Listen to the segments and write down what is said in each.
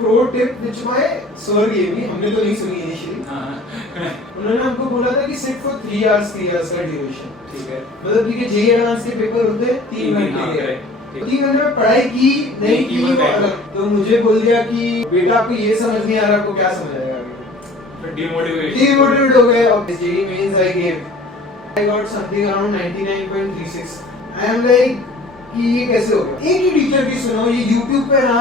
pro tip which my sir gave me, हमने तो नहीं सुनी initially. उन्होंने हमको बोला था कि sit for 3 hours का duration. ठीक है. मतलब कि JEE एडवांस के पेपर होते हैं 3 घंटे के. 3 घंटे में पढ़ाई की नहीं की वो अलग. तो मुझे बोल दिया कि बेटा आपको ये समझ नहीं आ रहा, आपको क्या समझ आएगा? Demotivated हो गए. और JEE mains I gave. I got something around 99.36. I am like कि ये कैसे हो गया? एक ही टीचर की सुनो, ये YouTube पे ना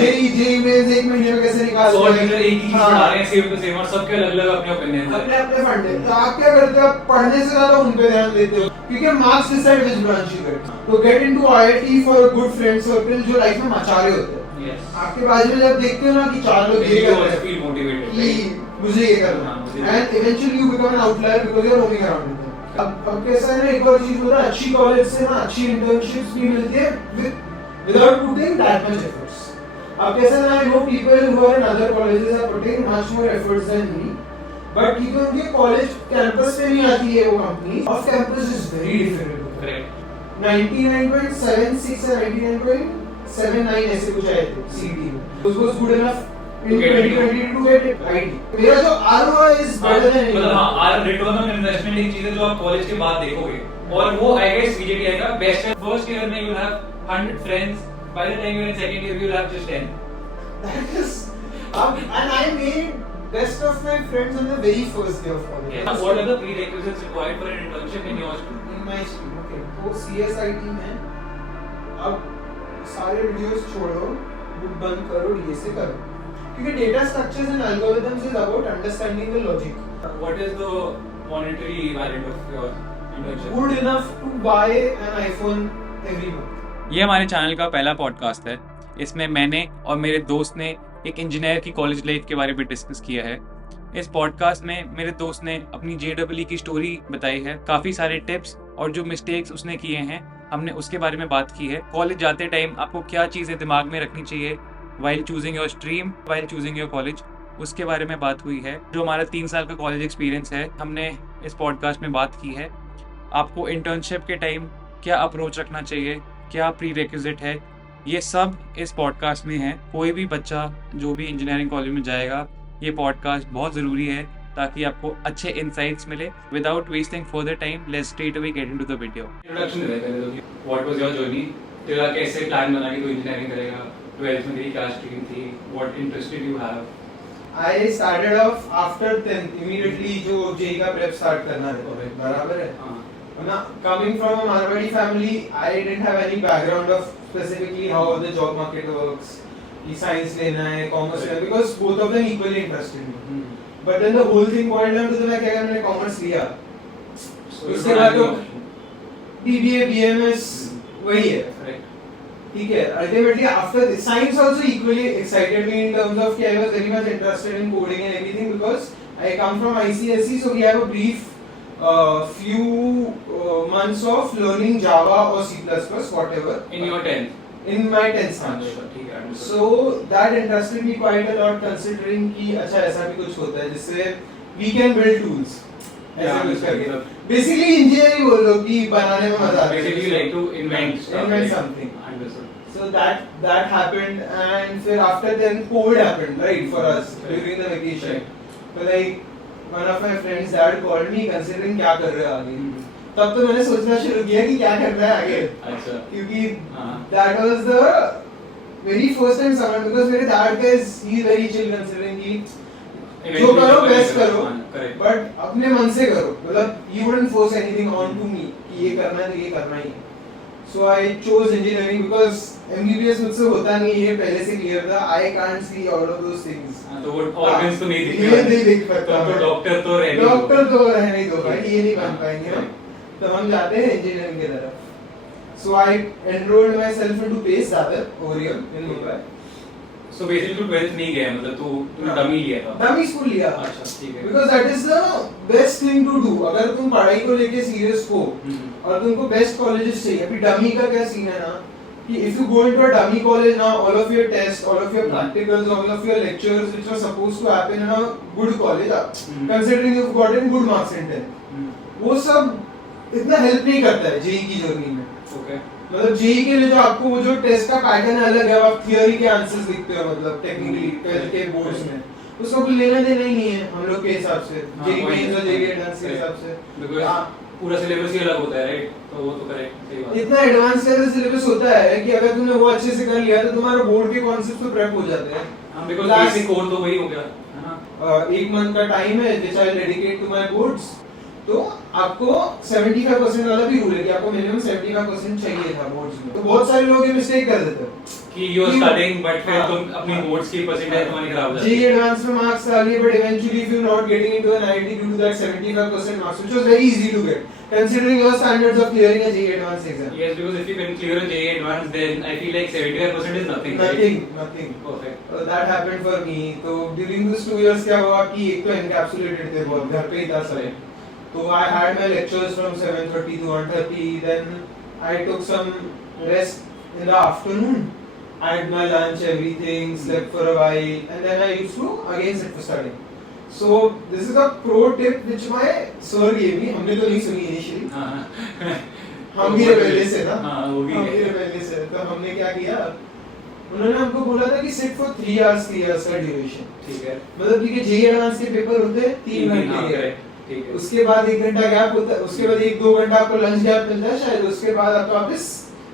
JEE में एक महीने में कैसे निकालते हैं? 100 टीचर एक ही पढ़ा रहे हैं, सेम टू सेम, और सबके अलग-अलग अपने ओपिनियन हैं। अपने फंड है। तो आप क्या करते हो? आप पढ़ने से ज्यादा उन पे ध्यान देते हो, क्योंकि marks decide which branch you get. तो get into IIT for a good friend circle जो लाइफ में आचार्य होते हैं। यस। आपके बाजू में जब देखते हो ना कि 4 लोग ये कर रहे हैं, फील मोटिवेटेड कि मुझे ये करना है, and eventually you become an outlier because you are roaming around. अब कैसा है ना, एक और चीज होता है, अच्छी कॉलेज से ना अच्छी इंटर्नशिप्स भी मिलती है without putting that much efforts. अब कैसा है ना, I know people who are in other colleges are putting much more efforts than me, but क्योंकि उनके कॉलेज कैंपस पे नहीं आती है वो company, off campus is very difficult. Correct. 99.76 या 99.79 ऐसे कुछ आए थे सीडी में, which was good enough in 2020 to get IT। मेरा जो ROI is better than, मतलब हां, रिटर्न ऑन इन्वेस्टमेंट एक चीज है जो आप कॉलेज के बाद देखोगे, और वो आएगा इस VJT आएगा बेस्ट। फर्स्ट ईयर में you will have 100 friends, by the time you are in second year you will have just 10। That is and I made best of my friends on the very first day of college। Yes. What are the prerequisites required for an internship in your stream? In my stream, okay, तो CSIT में अब सारे videos छोड़ो, book बंद करो, DSA करो, क्योंकि data structures and algorithms is about understanding the logic। What is the monetary value of your internship? Good enough to buy an iPhone every month। ये हमारे चैनल का पहला पॉडकास्ट है। इसमें मैंने और मेरे दोस्त ने एक इंजीनियर की कॉलेज लाइफ के बारे में डिस्कस किया है। इस पॉडकास्ट में मेरे दोस्त ने अपनी JEE की स्टोरी बताई है, काफ़ी सारे टिप्स और जो मिस्टेक्स उसने किए हैं हमने उसके बारे में बात की है। कॉलेज जाते टाइम आपको क्या चीज़ें दिमाग में रखनी चाहिए while choosing your stream, while choosing your college, उसके बारे में बात हुई है। जो हमारा 3 साल का कॉलेज एक्सपीरियंस है हमने इस पॉडकास्ट में बात की है। आपको इंटर्नशिप के टाइम क्या अप्रोच रखना चाहिए, क्या प्रीरेक्विजिट है, ये सब इस पॉडकास्ट में है। कोई भी बच्चा जो भी इंजीनियरिंग कॉलेज में जाएगा, ये पॉडकास्ट बहुत ज़रूरी है ताकि आपको अच्छे इनसाइट्स मिले। Without wasting further time, let's straight away get into the video. Introduction दे देते हैं। What was your journey? तेरा कैसे प्लान बना कि तू इंजीनियरिंग करेगा? 12th में तेरी क्या स्ट्रीम थी? What interested you have? I started off after 10th immediately जो JEE का prep start करना है, बराबर है? हाँ। ना, coming from a Marwadi family, I didn't have any background of specifically how the job market works, कि science लेना है, commerce लेना है, because both of them equally interested me। But then the whole thing boiled down to the मैं क्या मैंने commerce लिया, उसके बाद तो BBA, BMS वही है, ठीक है। Ultimately after this, science also equally excited me in terms of कि I was very much interested in coding and everything because I come from ICSE, so we have a brief few months of learning Java or C++, whatever. In your 10th? In my 10th standard. ठीक है। So that interested me quite a lot, considering कि अच्छा ऐसा भी कुछ होता है जिससे we can build tools। ऐसा कुछ करके basically engineering बोल लो कि बनाने में मजा आता है। Basically like to invent something। So that happened, and फिर after then COVID happened, right, for us during the vacation। So like one of my friends dad called me considering क्या कर रहे हो आगे। तब तो मैंने सोचना शुरू किया कि क्या करना है आगे। अच्छा। क्योंकि that was the very first time someone, because मेरे dad का he is very chill considering कि जो करो बेस्ट करो, but अपने मन से करो, मतलब he wouldn't force anything on to me कि ये करना है तो ये करना ही है। So I chose engineering because MBBS मुझसे होता नहीं है, पहले से क्लियर था। I can't see all of those things। तो वो organs तो नहीं दिख पाता। तो डॉक्टर तो रहने दो भाई, ये नहीं बन पाएंगे ना। तो हम जाते हैं इंजीनियरिंग की तरफ। So I enrolled myself into PACE Dadar over here in Mumbai। So basically तू 12th नहीं गया, मतलब तू डमी लिया था? डमी स्कूल लिया। अच्छा, ठीक है। Because that is the best thing to do। अगर तुम पढ़ाई को लेके सीरियस हो और तुमको बेस्ट कॉलेजेस चाहिए। अभी डमी का क्या सीन है ना कि if you go into a dummy college now, all of your tests, all of your practicals, all of your lectures which are supposed to happen in a good college, considering you've gotten good marks in 10, वो सब इतना help नहीं करता है JEE की journey में। Okay। मतलब JEE के लिए जो आपको वो जो टेस्ट का पैटर्न अलग है, आप थियरी के आंसर्स लिखते हो मतलब टेक्निकली 12th के बोर्ड्स में, उसका कोई लेना देना ही नहीं है हम लोग के हिसाब से, जेई मेंस और जेई एडवांस के हिसाब से। बिकॉज़ पूरा सिलेबस ही अलग होता है, राइट? तो वो तो करेक्ट, सही बात है। इतना एडवांस लेवल सिलेबस होता है कि अगर तुमने वो अच्छे से कर लिया तो तुम्हारा बोर्ड के कॉन्सेप्ट तो प्रेप हो जाते हैं। हां, बिकॉज़ बेसिक कोर तो वही हो गया, है ना? 1 मंथ का टाइम है which I dedicate to my boards, तो आपको 75% वाला भी रूल है कि आपको मिनिमम 75% चाहिए था बोर्ड्स में। तो बहुत सारे लोग ये मिस्टेक कर देते हैं कि यू आर स्टार्टिंग बट फिर तुम अपनी बोर्ड्स की परसेंटेज तुम्हारी खराब हो जाती जेई है। एडवांस में मार्क्स आ लिए, but eventually if you not getting into an IIT due to that 75% marks which was very easy to get considering your standards of clearing a JEE advanced exam. Yes, because if you can clear a JEE advanced, then I feel like 75% is nothing. Nothing. Perfect. That happened for me. तो during those 2 years क्या हुआ कि एक तो encapsulated थे बहुत, घर पे ही था सब। तो I had my lectures from 7:30 to 1:30. Then I took some rest in the afternoon. I had my lunch, everything, slept for a while, and then I used to again sit for studying. So this is a pro tip which my sir gave me. हमने तो नहीं सुनी initially. हाँ। हम भी rebellious है ना। हाँ, वो भी हम है। भी rebellious है। तो हमने क्या किया? उन्होंने हमको बोला था कि sit for 3 hours का duration. ठीक है। मतलब कि जेई एडवांस के पेपर होते हैं 3 घंटे के। ठीक है। उसके बाद 1 घंटा गैप होता है, उसके बाद 1-2 घंटा आपको लंच गैप मिलता है शायद, उसके बाद आपका वापस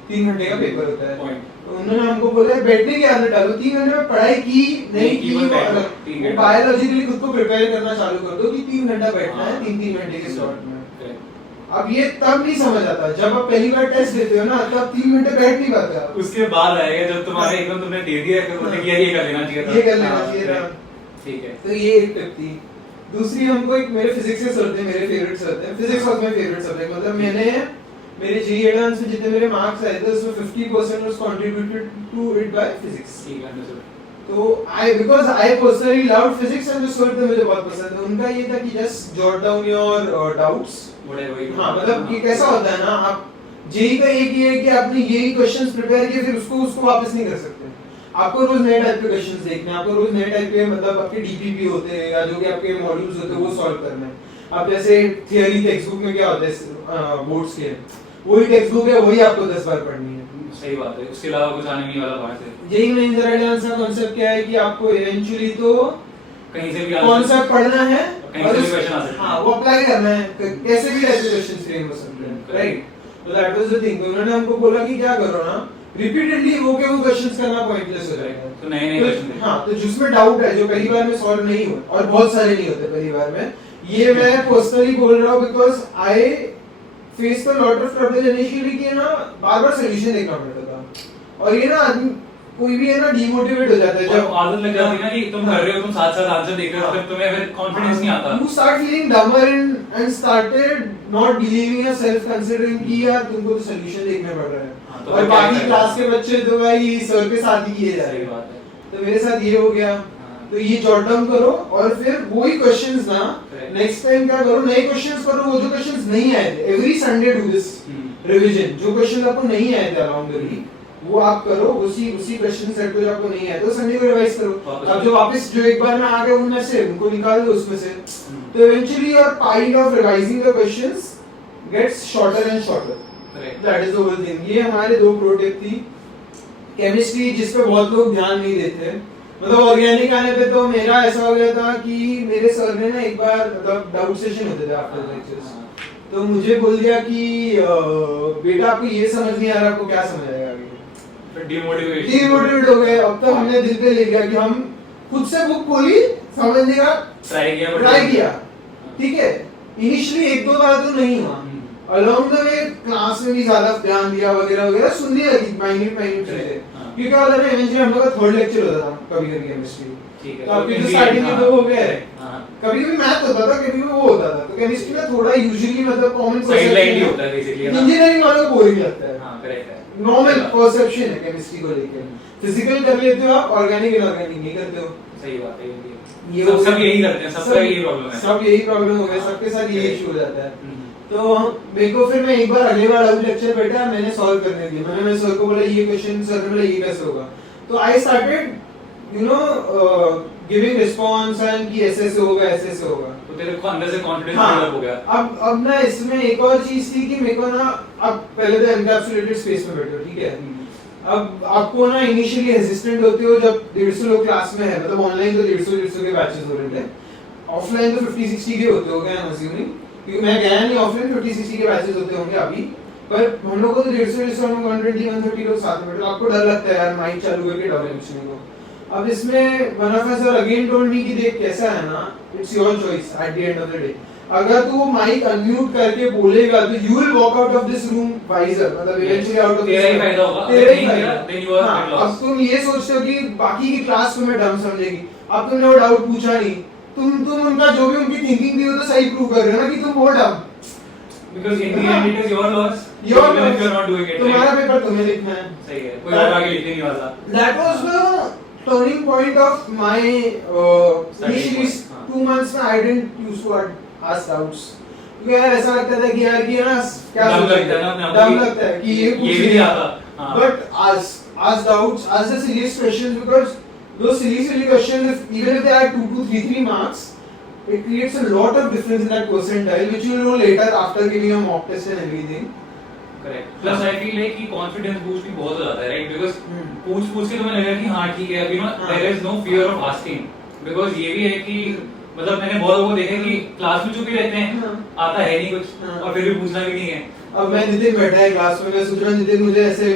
3 घंटे का पेपर होता है। पॉइंट। तो उन्होंने हमको बोला बैठने के आदत डालो, 3 घंटे में पढ़ाई की नहीं की वो अलग, बायोलॉजिकली खुद को प्रिपेयर करना चालू कर दो कि 3 घंटा बैठना है 3-3 घंटे के स्लॉट में। अब ये तब नहीं समझ आता जब आप पहली बार टेस्ट देते हो ना, तब 3 घंटे बैठ नहीं पाते आप। उसके बाद आएगा जब तुम्हारे एकदम तुमने दे दिया कि तुमने किया, ये कर लेना चाहिए था, ये कर लेना चाहिए था। ठीक है। तो ये एक टिप थी। दूसरी हमको एक मेरे फिजिक्स के सर थे, मेरे फेवरेट सर थे। Physics was my favourite subject, मतलब मैंने मेरे जेईई एडवांस में जितने मेरे मार्क्स आए थे उसमें 50% was contributed to it by physics. ठीक है, अंडरस्टूड। तो because I personally loved physics and जो सर थे मुझे बहुत पसंद थे। उनका ये था कि just jot down your doubts. हाँ, मतलब कि कैसा होता है ना, आप जेईई का एक ये है कि आपने यही क्वेश्चंस प्रिपेयर किए फिर उसको वापस नहीं कर सकते। आपको रोज नए टाइप के क्वेश्चंस देखने हैं, आपको रोज नए टाइप के मतलब आपके डीपीपी होते हैं या जो कि आपके मॉड्यूल्स होते हैं वो सॉल्व करना है। अब जैसे थियरी टेक्स्ट बुक में क्या होता है बोर्ड्स के, वही टेक्स्ट बुक है वही आपको 10 बार पढ़नी है। सही बात है, उसके अलावा कुछ आने नहीं वाला बाहर से। जेईई में इंजर एडवांस का कांसेप्ट क्या है कि आपको इवेंचुअली तो कहीं से भी कांसेप्ट पढ़ना है कहीं से भी क्वेश्चन आ सकते हैं। हाँ, वो अप्लाई करना है, कैसे भी क्वेश्चन फ्रेम हो सकते हैं, राइट? तो दैट वाज द थिंग। उन्होंने हमको बोला कि क्या करो ना, रिपीटेडली वो क्वेश्चंस करना पॉइंटलेस हो जाएगा। तो नए क्वेश्चन हाँ, तो जिसमें डाउट है जो पहली बार में सॉल्व नहीं हुआ, और बहुत सारे नहीं होते पहली बार में, ये मैं पर्सनली बोल रहा हूँ because I face the lot of trouble initially कि ना बार-बार सॉल्यूशन देखना पड़ता था, और ये ना आदमी कोई भी है ना डिमोटिवेट हो जाता है जब आदत लग जाती है ना कि तुम कर रहे हो, तुम साथ-साथ आंसर देख रहे हो, फिर तुम्हें फिर कॉन्फिडेंस नहीं आता। You start feeling dumber and started not believing yourself, considering कि यार तुमको तो सॉल्यूशन देखना पड़ रहा है, हाँ, तो और बाकी क्लास के बच्चे तो भाई सर के साथ ही किए जा रहे सही हैं। बात है। तो मेरे साथ ये हो गया। तो ये जॉट डाउन करो और फिर वही क्वेश्चंस ना नेक्स्ट टाइम क्या करो, नए क्वेश्चंस करो, वो जो क्वेश्चंस नहीं आए थे every Sunday do this revision. जो क्वेश्चंस आपको नहीं आए थे अराउंड द वीक वो आप करो, उसी क्वेश्चन सेट को जो आपको नहीं आया तो संडे को रिवाइज करो। अब जो वापस जो एक बार में आ गए उनमें से उनको निकाल दो उसमें से। तो eventually your pile of revising the questions gets shorter and shorter. That is the whole thing. ये हमारे 2 प्रो टिप थी। केमिस्ट्री जिस पे बहुत लोग ध्यान नहीं देते, मतलब ऑर्गेनिक आने पे तो मेरा ऐसा हो गया था कि मेरे सर ने ना एक बार मतलब डाउट सेशन होते थे आफ्टर लेक्चर्स, तो मुझे बोल दिया कि बेटा आपको ये समझ नहीं आ रहा, आपको क्या समझ आएगा आगे? डिमोटिवेट हो गए। अब तो हमने दिल पे ले लिया कि हम खुद से बुक खोली, समझने का ट्राई किया, ठीक है। इनिशियली 1-2 बार तो नहीं हुआ, अलोंग द वे क्लास में भी ज्यादा ध्यान दिया वगैरह वगैरह, सुनने लगी माइन्यूट चीजें। क्योंकि क्या होता है ना, इवेंचुअली हम लोग का 3rd लेक्चर होता था कभी कभी केमिस्ट्री, ठीक है। तो आपकी जो स्टार्टिंग में तो हो गया है, हां, कभी भी मैथ होता था, कभी भी वो होता था। तो केमिस्ट्री में थोड़ा यूजुअली मतलब कॉमन साइडलाइन ही होता है बेसिकली, है ना? इंजीनियरिंग वालों को बोरिंग लगता है। हां, करेक्ट है। नॉर्मल परसेप्शन है केमिस्ट्री को लेकर। फिजिकल कर लेते हो आप, ऑर्गेनिक इनऑर्गेनिक नहीं करते हो। सही बात है ये सब यही करते हैं, सबका यही प्रॉब्लम है। सब यही प्रॉब्लम हो गया, सबके साथ यही इशू हो जाता है। तो मेरे को फिर मैं एक बार अगले बार अभी लेक्चर बैठा, मैंने सॉल्व करने दिया। मैंने सर को बोला ये क्वेश्चन, सर ने बोला ये कैसे होगा। तो I started you know giving response and कि ऐसे होगा तो तेरे को अंदर से कॉन्फिडेंस हाँ, डेवलप हो गया। अब ना इसमें एक और चीज थी कि मेरे को ना, अब पहले तो एनकैप्सुलेटेड स्पेस में बैठे हो, ठीक है। अब आपको ना इनिशियली हेजिस्टेंट होते हो जब 150 लोग क्लास में है, मतलब ऑनलाइन तो 150 के बैचेस हो रहे थे, ऑफलाइन तो 50-60 के होते होंगे, आई एम अज्यूमिंग, क्योंकि मैं गया नहीं ऑफलाइन, 50-60 के बैचेस होते होंगे अभी, पर हम लोग को तो 150 में 120-130 लोग साथ में बैठे, आपको डर लगता है यार माइक चालू करके डाउन पूछने को। अब इसमें one of us again told me कि देख कैसा है ना, it's your choice at the end of the day, अगर तू माइक अनम्यूट करके बोलेगा तो you will walk out of this room wiser, मतलब इवेंचुअली आउट ऑफ तेरा ही फायदा होगा, तेरा ही फायदा। देन यू आर हाँ, लॉस। अब तुम ये सोचते हो कि बाकी की क्लास तुम्हें डम समझेगी, अब तुमने वो डाउट पूछा नहीं, तुम उनका जो भी उनकी थिंकिंग थी वो तो सही प्रूव कर रहे हो ना कि तुम वो डम, Because in the end it is your loss. Your Even if loss. you are not doing it. तुम्हारा right? पेपर तुम्हें लिखना है। सही है, कोई और आगे लिखने नहीं वाला। That was the turning point of my initially हाँ। 2 months में I didn't used to ask doubts, क्योंकि यार ऐसा लगता था कि यार कि ना क्या डर सोचेंगे? लगता है ना अपने आप डर को लगता है कि ये भी नहीं आता। हाँ। But ask doubts, ask the silliest questions, because those silly questions, even if they are 2 to 3 marks, it creates a lot of difference in that percentile, which you will know later after giving a mock test and everything. Correct. Plus I feel like कि confidence boost भी बहुत हो जाता है, right? Because पूछ के तुम्हें लगेगा कि हाँ ठीक है, you know, there is no fear of asking. Because ये भी है कि मतलब मैंने बहुत लोगों को देखा है कि क्लास में चुप ही रहते हैं, आता है नहीं कुछ और फिर भी पूछना भी नहीं है। अब मैं नितिन बैठा है क्लास में, मैं सोच रहा नितिन मुझे ऐसे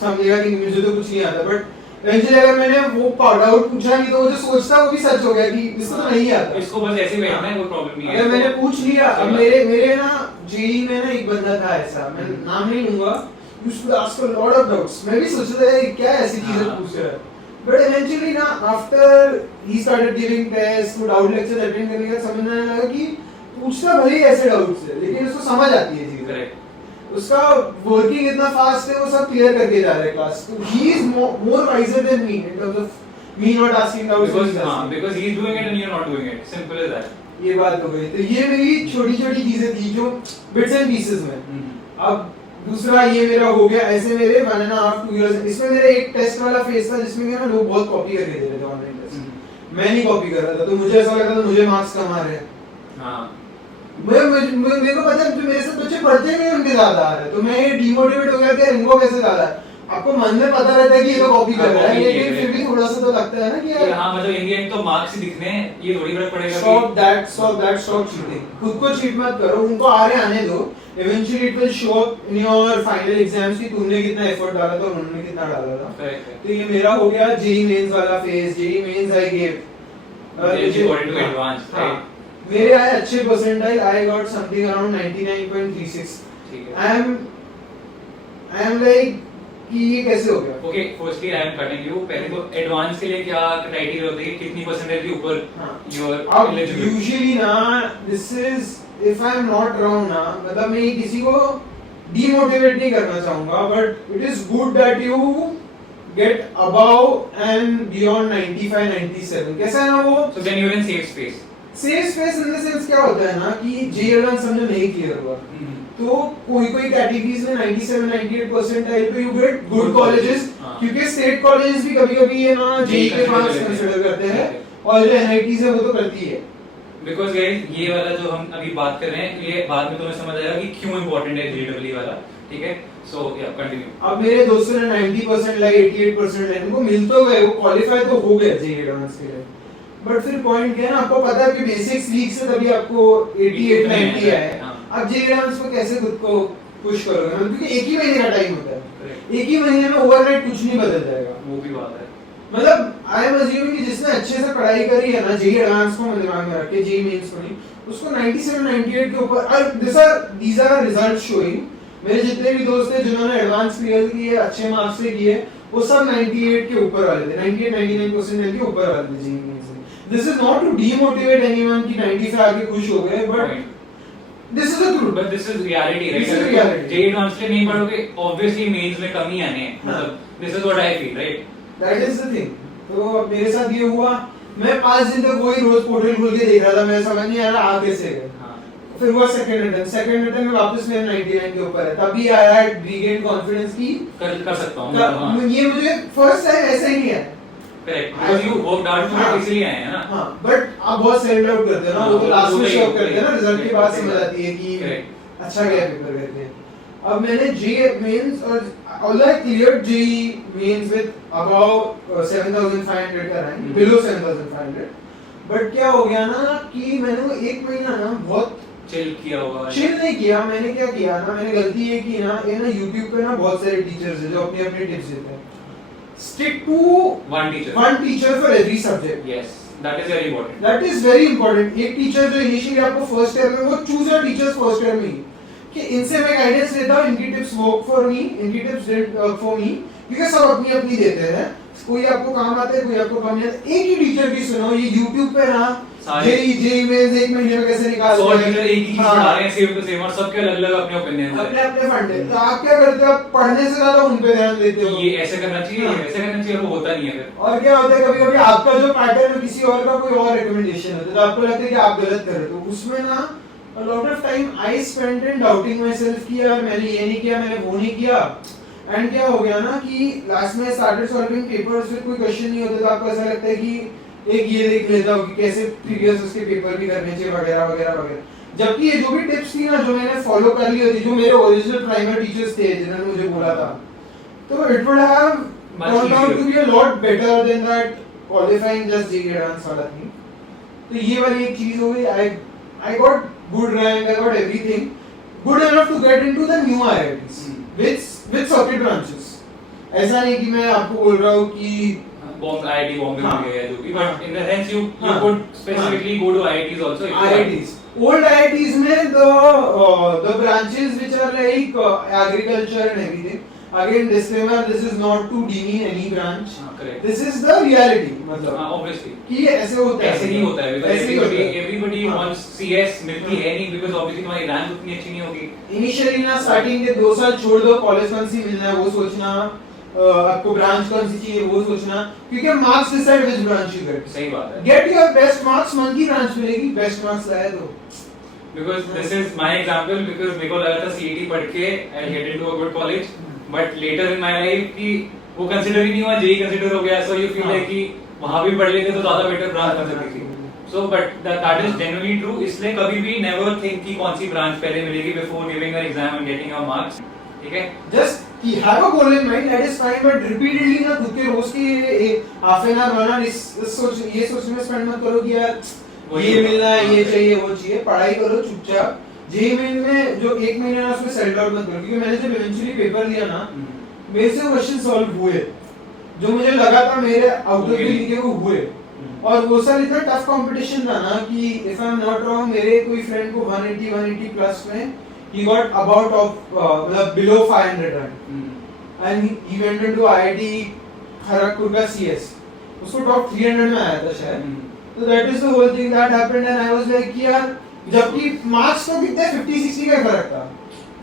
समझेगा कि मुझे तो कुछ नहीं आता, बट इवेंचुअली अगर मैंने वो डाउट पूछा नहीं तो वो जो सोचता वो भी सच हो गया कि इसको तो नहीं आता, इसको बस ऐसे बैठना है, कोई प्रॉब्लम नहीं है। अगर मैंने पूछ लिया, अब मेरे ना जेई में ना एक बंदा था ऐसा, मैं नाम नहीं लूंगा, used to ask a lot of doubts, मैं भी सोच रहा था क्या ऐसी चीजें पूछ रहा है, बट इवेंचुअली ना after he started giving test, वो डाउट लेक्चर अटेंड करने का समझने लगा कि पूछता भले ही ऐसे डाउट्स है लेकिन उसको समझ आती है चीजें, करेक्ट। उसका वर्किंग इतना फास्ट है, वो सब क्लियर करके जा रहा है क्लास, तो he is more visor than me in terms of me not asking doubts, because he is doing it and you are not doing it, simple as that. ये बात हो गई। तो ये मेरी छोटी-छोटी चीजें थी जो बिट्स एंड पीसेस में। अब दूसरा ये मेरा हो गया, ऐसे मेरे 1.5 2 इयर्स, इसमें मेरा एक टेस्ट वाला फेज था जिसमें क्या ना लोग बहुत कॉपी करके दे रहे थे ऑनलाइन टेस्ट, मैं नहीं कॉपी कर रहा था, तो मुझे ऐसा लग रहा था मुझे मार्क्स कम आ रहे हैं। हाँ। मेरे को पता है जो मेरे साथ बच्चे पढ़ते नहीं उनके ज्यादा आ रहे हैं, तो मैं डिमोटिवेट हो गया कि इनको कैसे ज्यादा है। आपको मन में पता रहता है कि ये तो कॉपी कर रहा है, लेकिन फिर भी थोड़ा सा तो लगता है ना कि यार हाँ, मतलब इन द एंड तो मार्क्स ही दिखने हैं, ये थोड़ी फर्क पड़ेगा stop cheating, खुद को चीट मत करो, उनको आ रहे आने दो, eventually it will show up in your final exams कि तुमने कितना एफर्ट डाला था और उन्होंने कितना डाला था। Correct. तो ये मेरा हो गया जेई मेंस वाला phase, JEE mains I give मेरे आए अच्छे percentile, I got something around 99.36, ठीक है। आई एम लाइक कि ये कैसे हो गया। Okay, firstly I am cutting you, पहले तो एडवांस के लिए क्या क्राइटेरिया होता है, कितनी परसेंटेज के ऊपर यू आर अब एलिजिबल? यूजुअली ना this is if I am not wrong ना, मतलब मैं किसी को डीमोटिवेट नहीं करना चाहूंगा, but it is good that you get above and beyond 95 97, कैसा है ना वो, so then you in safe space. Safe space in the sense क्या होता है ना कि जेई एडवांस समझो नहीं क्लियर हुआ, तो कोई कैटेगरीज में 97 98 परसेंटाइल पे यू गेट गुड कॉलेजेस, क्योंकि स्टेट कॉलेजेस भी कभी-कभी ये ना जेई के पास कंसीडर करते हैं, और जो एनआईटीज है वो तो करती है। बिकॉज़ गाइस ये वाला जो हम अभी बात कर रहे हैं, ये बाद में तुम्हें समझ आएगा कि क्यों इंपॉर्टेंट है जेईई वाला, ठीक है? सो या कंटिन्यू। अब मेरे दोस्तों ने 90% लाए, 88% लाए, उनको मिल तो गए, वो क्वालीफाई तो हो गए जेईई एडवांस के लिए, बट फिर पॉइंट क्या है ना, आपको पता है कि बेसिक्स वीक से तभी आपको 88 90 आया, अब जेईई एडवांस में कैसे खुद को पुश करोगे, क्योंकि एक ही महीने का टाइम होता है, एक ही महीने में ओवरनाइट कुछ नहीं बदल जाएगा। वो भी बात है, मतलब आई एम अज्यूमिंग कि जिसने अच्छे से पढ़ाई करी है ना जेईई एडवांस को दिमाग में रख के, जेईई मेंस को नहीं, उसको 97 98 के ऊपर, और दीस आर रिजल्ट्स शोइंग, मेरे जितने भी दोस्त थे जिन्होंने एडवांस क्लियर किए, अच्छे मार्क्स से किए, वो सब 98 के ऊपर वाले थे, 98 99% के ऊपर वाले थे जेईई मेंस में। This is not to demotivate anyone कि 95 आके खुश हो गए, but this is the truth, but this is reality, right? This is reality. JEE advance के नहीं पढ़ोगे, ऑब्वियसली मेंस में कमी आने हैं, मतलब this is what I feel, right? That is the thing. तो अब मेरे साथ ये हुआ, मैं 5 दिन तक वही रोज पोर्टल खोल के देख रहा था, मैं समझ नहीं आ रहा आ कैसे गए। फिर हुआ सेकंड अटेम्प्ट में वापस मेरा 99 के ऊपर है, तभी आया रीगेन कॉन्फिडेंस की कर सकता हूं। ये मुझे फर्स्ट टाइम ऐसा ही नहीं है, correct, because you worked hard to हाँ। इसलिए आए हैं ना। हाँ, बट आप बहुत सेल्फ डाउट करते हो ना, वो तो लास्ट में शो करते हैं ना, रिजल्ट के बाद समझ आती है कि Correct. अच्छा गया पेपर करके। अब मैंने जे मेंस और although I cleared JEE mains with above 7,500 का रैंक, below 7,500, बट क्या हो गया ना कि मैंने वो एक महीना ना बहुत चिल किया होगा। चिल नहीं किया। मैंने क्या किया ना, मैंने गलती ये की ना, ये ना YouTube पे ना बहुत सारे टीचर्स हैं जो अपने अपने टिप्स देते हैं। Stick to one teacher for every subject. Yes, that is very important. That is very important. एक टीचर जो इनिशियली आपको फर्स्ट ईयर में, वो choose your teachers first year में ही, कि इनसे मैं गाइडेंस लेता हूँ, इनकी टिप्स वर्क फॉर मी, इनकी tips did work for me, क्योंकि सब अपनी अपनी देते हैं, कोई आपको काम आता है, कोई आपको काम नहीं आता। एक ही टीचर की सुनो, ये YouTube पे ना जेई में एक महीने में कैसे निकाल 100 टीचर एक ही चीज पढ़ा रहे हैं, सेम टू सेम, और सबके अलग-अलग अपने ओपिनियन अपने अपने फंड है। तो आप क्या करते हो, आप पढ़ने से ज्यादा उन पे ध्यान देते हो, ये ऐसे करना चाहिए, ऐसे करना चाहिए, वो होता नहीं है फिर। और क्या होता है, कभी-कभी आपका जो पैटर्न है किसी और का कोई और रिकमेंडेशन होता है, तो आपको लगता है कि आप गलत कर रहे हो। तो उसमें ना a lot of time I spent in doubting myself कि यार मैंने ये नहीं किया, मैंने वो नहीं किया, एंड क्या हो गया ना कि लास्ट में started solving papers with कोई क्वेश्चन नहीं होता, तो आपको ऐसा लगता है कि एक ये देख लेता हूँ कि कैसे प्रीवियस उसके पेपर भी करने चाहिए वगैरह वगैरह वगैरह। जबकि ये जो भी टिप्स थी ना, जो मैंने फॉलो कर ली होती, जो मेरे ओरिजिनल प्राइमर टीचर्स थे जिन्होंने मुझे बोला था, तो it would have turned out to be a lot better than that qualifying just JEE advanced वाला थी। तो ये वाली एक चीज हो गई। I got good rank, I got everything good enough to get into the new IITs with circuit branches। ऐसा नहीं कि मैं आपको बोल रहा हूँ कि बॉम्बे IIT बॉम्बे में गया है जो भी, हाँ। but in the sense you हाँ। could specifically go to IITs also. IITs, old IITs में the branches which are like agriculture and everything, again disclaimer, this is not to demean any branch, correct, this is the reality, मतलब obviously कि ऐसे होता है, ऐसे नहीं होता है, because ऐसे ही होता है। everybody हाँ। wants CS, मिलती है नहीं, because obviously तुम्हारी रैंक उतनी अच्छी नहीं होगी। इनिशियली ना स्टार्टिंग के 2 साल छोड़ दो, कॉलेज कौन सी मिलना है वो सोचना, आपको ब्रांच कौन सी चाहिए वो सोचना, क्योंकि marks decide which branch you gate. सही बात है। गेट योर बेस्ट मार्क्स, मन की ब्रांच मिलेगी, बेस्ट मार्क्स लाए तो। Because this is my example, because मेरे को लगा था CET पढ़ के I'll get into a good college, but later in my life कि वो कंसीडर ही नहीं हुआ, JEE कंसीडर हो गया, so you feel like कि वहाँ भी पढ़ लेते तो ज्यादा बेटर ब्रांच बन सकती थी। So but that is genuinely true, इसलिए कभी भी never think कि कौन सी ब्रांच पहले मिलेगी before giving an exam and getting your marks, ठीक है? Just कि have a goal in mind, that is fine, but repeatedly ना खुद के रोज की हाफ एन आवर बनाना ये सोचने में स्पेंड मत करो कि यार ये मिलना है, ये चाहिए, वो चाहिए। पढ़ाई करो चुपचाप। जेईई मेन में जो एक महीने ना उसमें सेल्फ डाउट मत करो, क्योंकि मैंने जब इवेंचुअली पेपर दिया ना, मेरे से क्वेश्चन सॉल्व हुए जो मुझे लगा था मेरे आउट ऑफ द वो हुए। और वो साल इतना टफ कंपटीशन था ना कि if I am not wrong, मेरे कोई फ्रेंड को 180 प्लस में he got about of मतलब below 500 rank and he went into IIT Kharagpur का CS, उसको टॉप 300 में आया था शायद। तो that is the whole thing that happened and I was like कि यार, जबकि मार्क्स तो कितने 50-60 का फर्क था,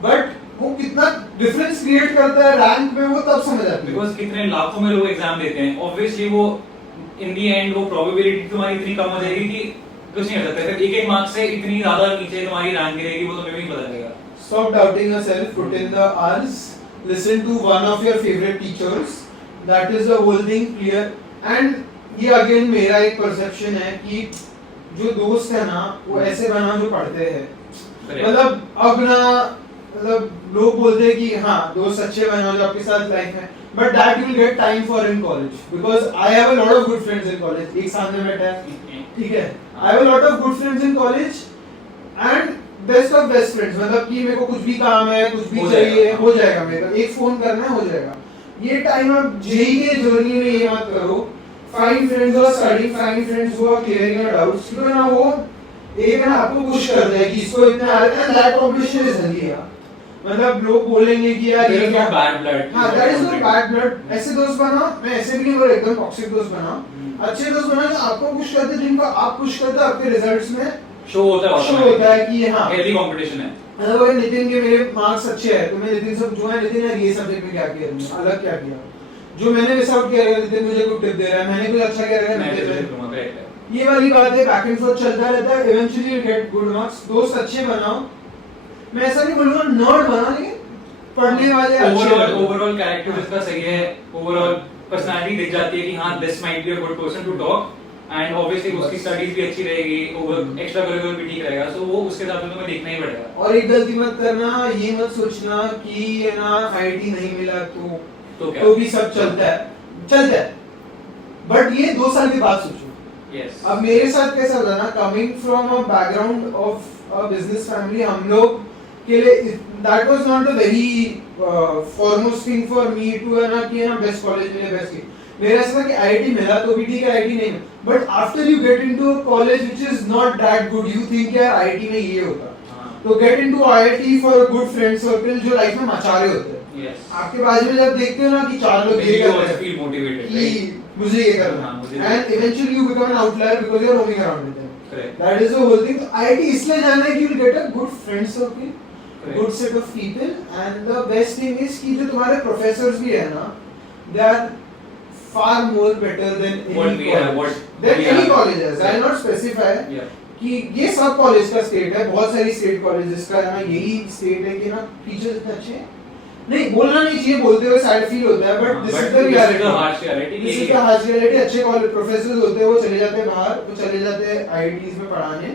बट वो कितना डिफरेंस क्रिएट करता है रैंक में वो तब समझ आता है। बिकॉज़ कितने लाखों में लोग एग्जाम देते हैं, ऑब्वियसली वो इन दी एंड वो प्रोबेबिलिटी तुम्हारी इतनी कम हो जाएगी कि कुछ नहीं कर सकते। फिर एक मार्क्स से इतनी ज्यादा नीचे तुम्हारी रैंक गिरेगी, वो तुम्हें भी पता चलेगा। Stop doubting yourself, put in the hours, listen to one of your favorite teachers, that is the whole thing clear। and ये again मेरा एक perception है कि जो दोस्त है ना वो ऐसे बना जो पढ़ते हैं, मतलब अब ना, मतलब लोग बोलते हैं कि हाँ दोस्त अच्छे बनाओ जो आपके साथ लाइफ में, but that you will get time for in college, because I have a lot of good friends in college। एक सामने बैठा है, ठीक है, I have a lot of good friends in college and best of best friends, मतलब कि मेरे को कुछ भी काम है, कुछ भी चाहिए, हो जाएगा, मेरे को एक फोन करना है, हो जाएगा। ये टाइम आप जेईई के जर्नी में ये मत करो, फाइंड फ्रेंड्स और studying, find friends who are clearing your doubts, क्योंकि ना वो एक ना आपको पुश करते हैं कि इसको इतने आ रहे हैं, दैट कॉम्पिटिशन इज हेल्दी यार। मतलब लोग बोलेंगे कि यार ये क्या बैड ब्लड, हां that is not bad blood. ऐसे दोस्त बनाओ, मैं ऐसे भी नहीं बोल रहा एकदम टॉक्सिक दोस्त बनाओ, अच्छे दोस्त बनाओ जो आपको पुश करते हैं, जिनको आप पुश करते हो, आपके रिजल्ट्स में शो होता है कि हाँ हेल्दी कंपटीशन है। मतलब अगर नितिन के मेरे मार्क्स अच्छे हैं तो मैं नितिन सब जो है, नितिन यार ये सब्जेक्ट में क्या किया तुमने, अलग क्या किया, जो मैंने मिस आउट किया है नितिन मुझे कोई टिप दे रहा है, मैंने कुछ अच्छा किया है नितिन, ये वाली बात है, बैक एंड फोर्थ चलता रहता है, eventually you get good marks. दोस्त अच्छे बनाओ, मैं ऐसा नहीं बोलूंगा नर्ड बना, लेकिन पढ़ने वाले अच्छे, ओवरऑल कैरेक्टर इसका सही है, ओवरऑल पर्सनालिटी दिख जाती है कि हाँ this might be a good person to talk, and obviously उसकी स्टडीज भी अच्छी रहेगी, एक्स्ट्रा करिकुलर भी ठीक रहेगा, सो वो उसके हिसाब से तुम्हें देखना ही पड़ेगा। और एक गलती मत करना, ये मत सोचना कि ये ना आईटी नहीं मिला तो क्या? तो भी सब चलता है, बट ये 2 साल के बाद सोचो। Yes. अब मेरे साथ कैसा था ना, coming from a background of a business family, हम लोग के लिए that was not a very foremost thing for me to है ना कि ना बेस्ट कॉलेज मिले, बेस्ट की मेरा ऐसा था कि आईआईटी मिला तो भी ठीक है, आईआईटी नहीं, but after you get into a college which is not that good, you think यार आईआईटी में ये होता, तो get into IIT for a good friend circle जो लाइफ में मचा रहे होते हैं। Yes. आपके बाजू में जब देखते हो ना कि 4 लोग ये कर रहे हैं, feel motivated, कि right? मुझे ये करना हाँ, मुझे है, and eventually you become an outlier because you are roaming around with them. Correct. That is the whole thing. IIT इसलिए जाना है कि you will get a good friend circle, Correct. Good set of people, and the best thing is कि जो तुम्हारे professors भी है ना, they are far more better than any colleges. I will not specify कि ये सब कॉलेज का स्टेट है, बहुत सारी स्टेट कॉलेजेस का है ना, यही स्टेट है कि ना टीचर्स इतने अच्छे हैं, नहीं बोलना नहीं चाहिए, बोलते हुए सैड फील होता है, but this is the reality, this is the harsh reality. अच्छे कॉलेज प्रोफेसर्स होते हैं, वो चले जाते हैं बाहर, वो चले जाते हैं आईआईटीज में पढ़ाने,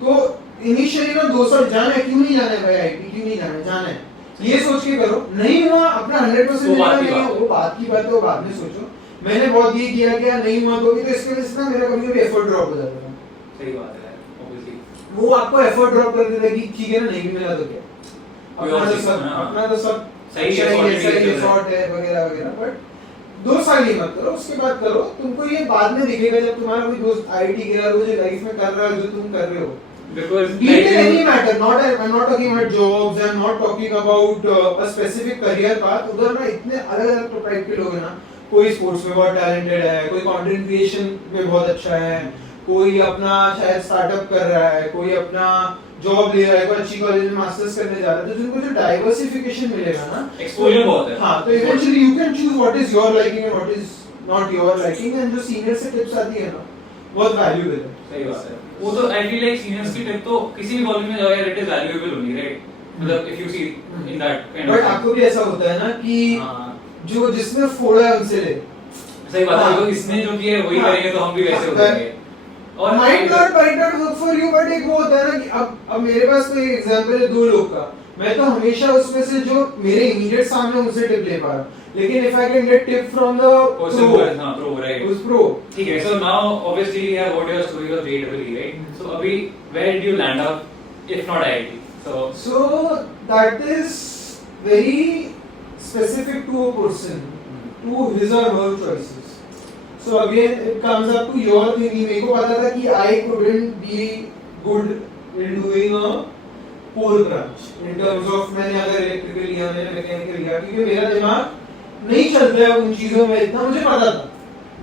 तो इनिशियली ना 2 साल जाना है, क्यों नहीं जाना है भाई आईआईटी, क्यों नहीं जाना है, जाना है ये सोच के करो, नहीं हुआ अपना 100% देना नहीं है, वो बात की बात है, वो बाद में सोचो। मैंने बहुत ये किया कि नहीं हुआ तो भी, तो इसके वजह से ना मेरा कभी-कभी एफर्ट ड्रॉप हो जाता था। सही बात है ऑब्वियसली, वो आपको एफर्ट ड्रॉप कर देता है कि ठीक है ना, नहीं भी मिला तो क्या, अपना तो सब सही एफर्ट है वगैरह वगैरह, बट 2 साल ही मत करो, उसके बाद करो, तुमको ये बाद में दिखेगा जब तुम्हारा कोई दोस्त आईआईटी गया, वो जो लाइफ में कर रहा है, जो तुम कर रहे हो, because it any matter, I'm not talking about jobs, I'm not talking about a specific career path। उधर ना इतने अलग-अलग टाइप के लोग हैं ना, कोई स्पोर्ट्स में बहुत टैलेंटेड है, कोई कंटेंट क्रिएशन में बहुत अच्छा है, कोई अपना शायद स्टार्टअप कर रहा है, कोई अपना जॉब ले रहा है, कोई अच्छी कॉलेज में मास्टर्स करने जा रहा है, तो जिनको जो डाइवर्सिफिकेशन मिलेगा ना, एक्सपोजर बहुत है। हाँ, तो eventually you can choose what is your liking and what is not your liking, and जो सीनियर से टिप्स आती है ना, बहुत वैल्यूएबल है। सही बात है, वो तो आई फील लाइक सीनियर्स की टिप तो किसी भी कॉलेज में जाओ यार, it is valuable only, right? मतलब if you see in that kind of, but आपको भी ऐसा होता है ना कि जो जिसने फोड़ा है उनसे ले। सही बात है, तो इसने जो किया है वही करेंगे तो हम भी वैसे हो जाएंगे। और might not work for you, but एक वो होता है ना कि अब मेरे पास कोई एग्जांपल है 2 लोग का, मैं तो हमेशा उसमें से जो मेरे इमीडिएट सामने उनसे टिप ले पा रहा हूं, लेकिन if I can get tip from the pro, right, उस प्रो, ठीक है। So now obviously you have what your story of JEE, right? So अभी where did you land up if not IIT? so that is very specific to a person, to his or her choices. So again it comes up to your thinking। मेरे को पता था कि I couldn't be good in doing a core branch in terms of मैंने अगर electrical लिया, मैंने mechanical लिया, क्योंकि मेरा दिमाग नहीं चलता है उन चीजों में, इतना मुझे पता था।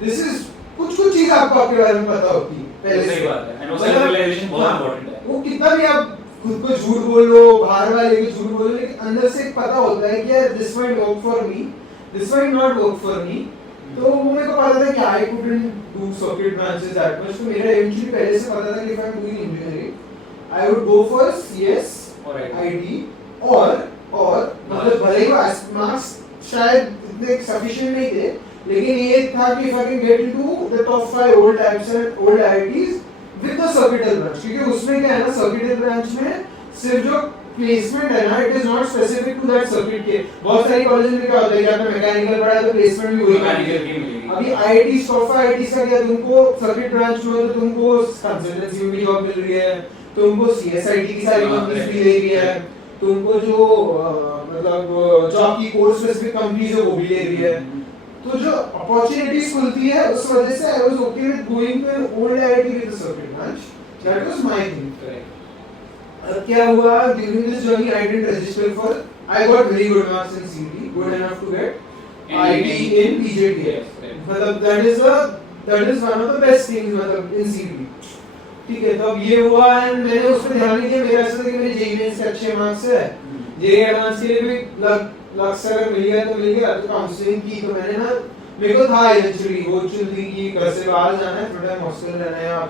दिस इज कुछ चीज आपको आपके बारे में पता होती है पहले से। सही बात है, एंड वो सेल्फ रियलाइजेशन बहुत इंपॉर्टेंट है। वो कितना भी आप खुद को झूठ बोल लो, बाहर वाले को झूठ बोल लो, लेकिन अंदर से एक पता होता है कि यार this might work for me, this might not work for me. तो वो मेरे को पता था कि I couldn't do circuit branches that much, तो मेरा इवेंचुअली पहले से पता था कि if I am doing engineering I would go for CS और आईटी, और मतलब भले ही मार्क्स शायद इतने सफिशिएंट नहीं थे, लेकिन ये था कि if I can gate into the top 5 old types and old IITs with the circuital branch, क्योंकि उसमें क्या है ना, सर्किटल ब्रांच में सिर्फ जो प्लेसमेंट है ना, it is not specific to that circuit के। बहुत सारी कॉलेज में क्या होता है कि आपने मैकेनिकल पढ़ा है तो प्लेसमेंट भी वही मैकेनिकल की मिलेगी। अभी आईआईटी स्टॉफ आईआईटी का क्या, तुमको सर्किट ब्रांच में तो तुमको कंसल्टेंसी में भी जॉब मिल रही है, तुमको सीएसआईटी की सारी कंपनीज भी ले रही है, तुमको जो मतलब जॉब की कोर्स स्पेसिफिक कंपनीज है वो भी ले रही है, तो जो अपॉर्चुनिटीज खुलती है उस वजह से I was okay with going to old IIT with circuit branch, that was my thing. क्या हुआ, during this journey I didn't register for, I got very good marks in CET, good enough to get IT in PJTF, मतलब that is one of the best things मतलब in CET, ठीक है। तो अब ये हुआ एंड मैंने उस पर ध्यान नहीं दिया, मेरा ऐसा था कि मेरे जेईई मेंस के अच्छे मार्क्स है, जेईई एडवांस के लिए भी लग से अगर मिल गया तो मिल गया, तो काउंसलिंग की, तो मैंने ना मेरे को था इवेंचुअली वो चुनती कि घर से बाहर जाना है, थोड़ा हॉस्टल रहना है, आप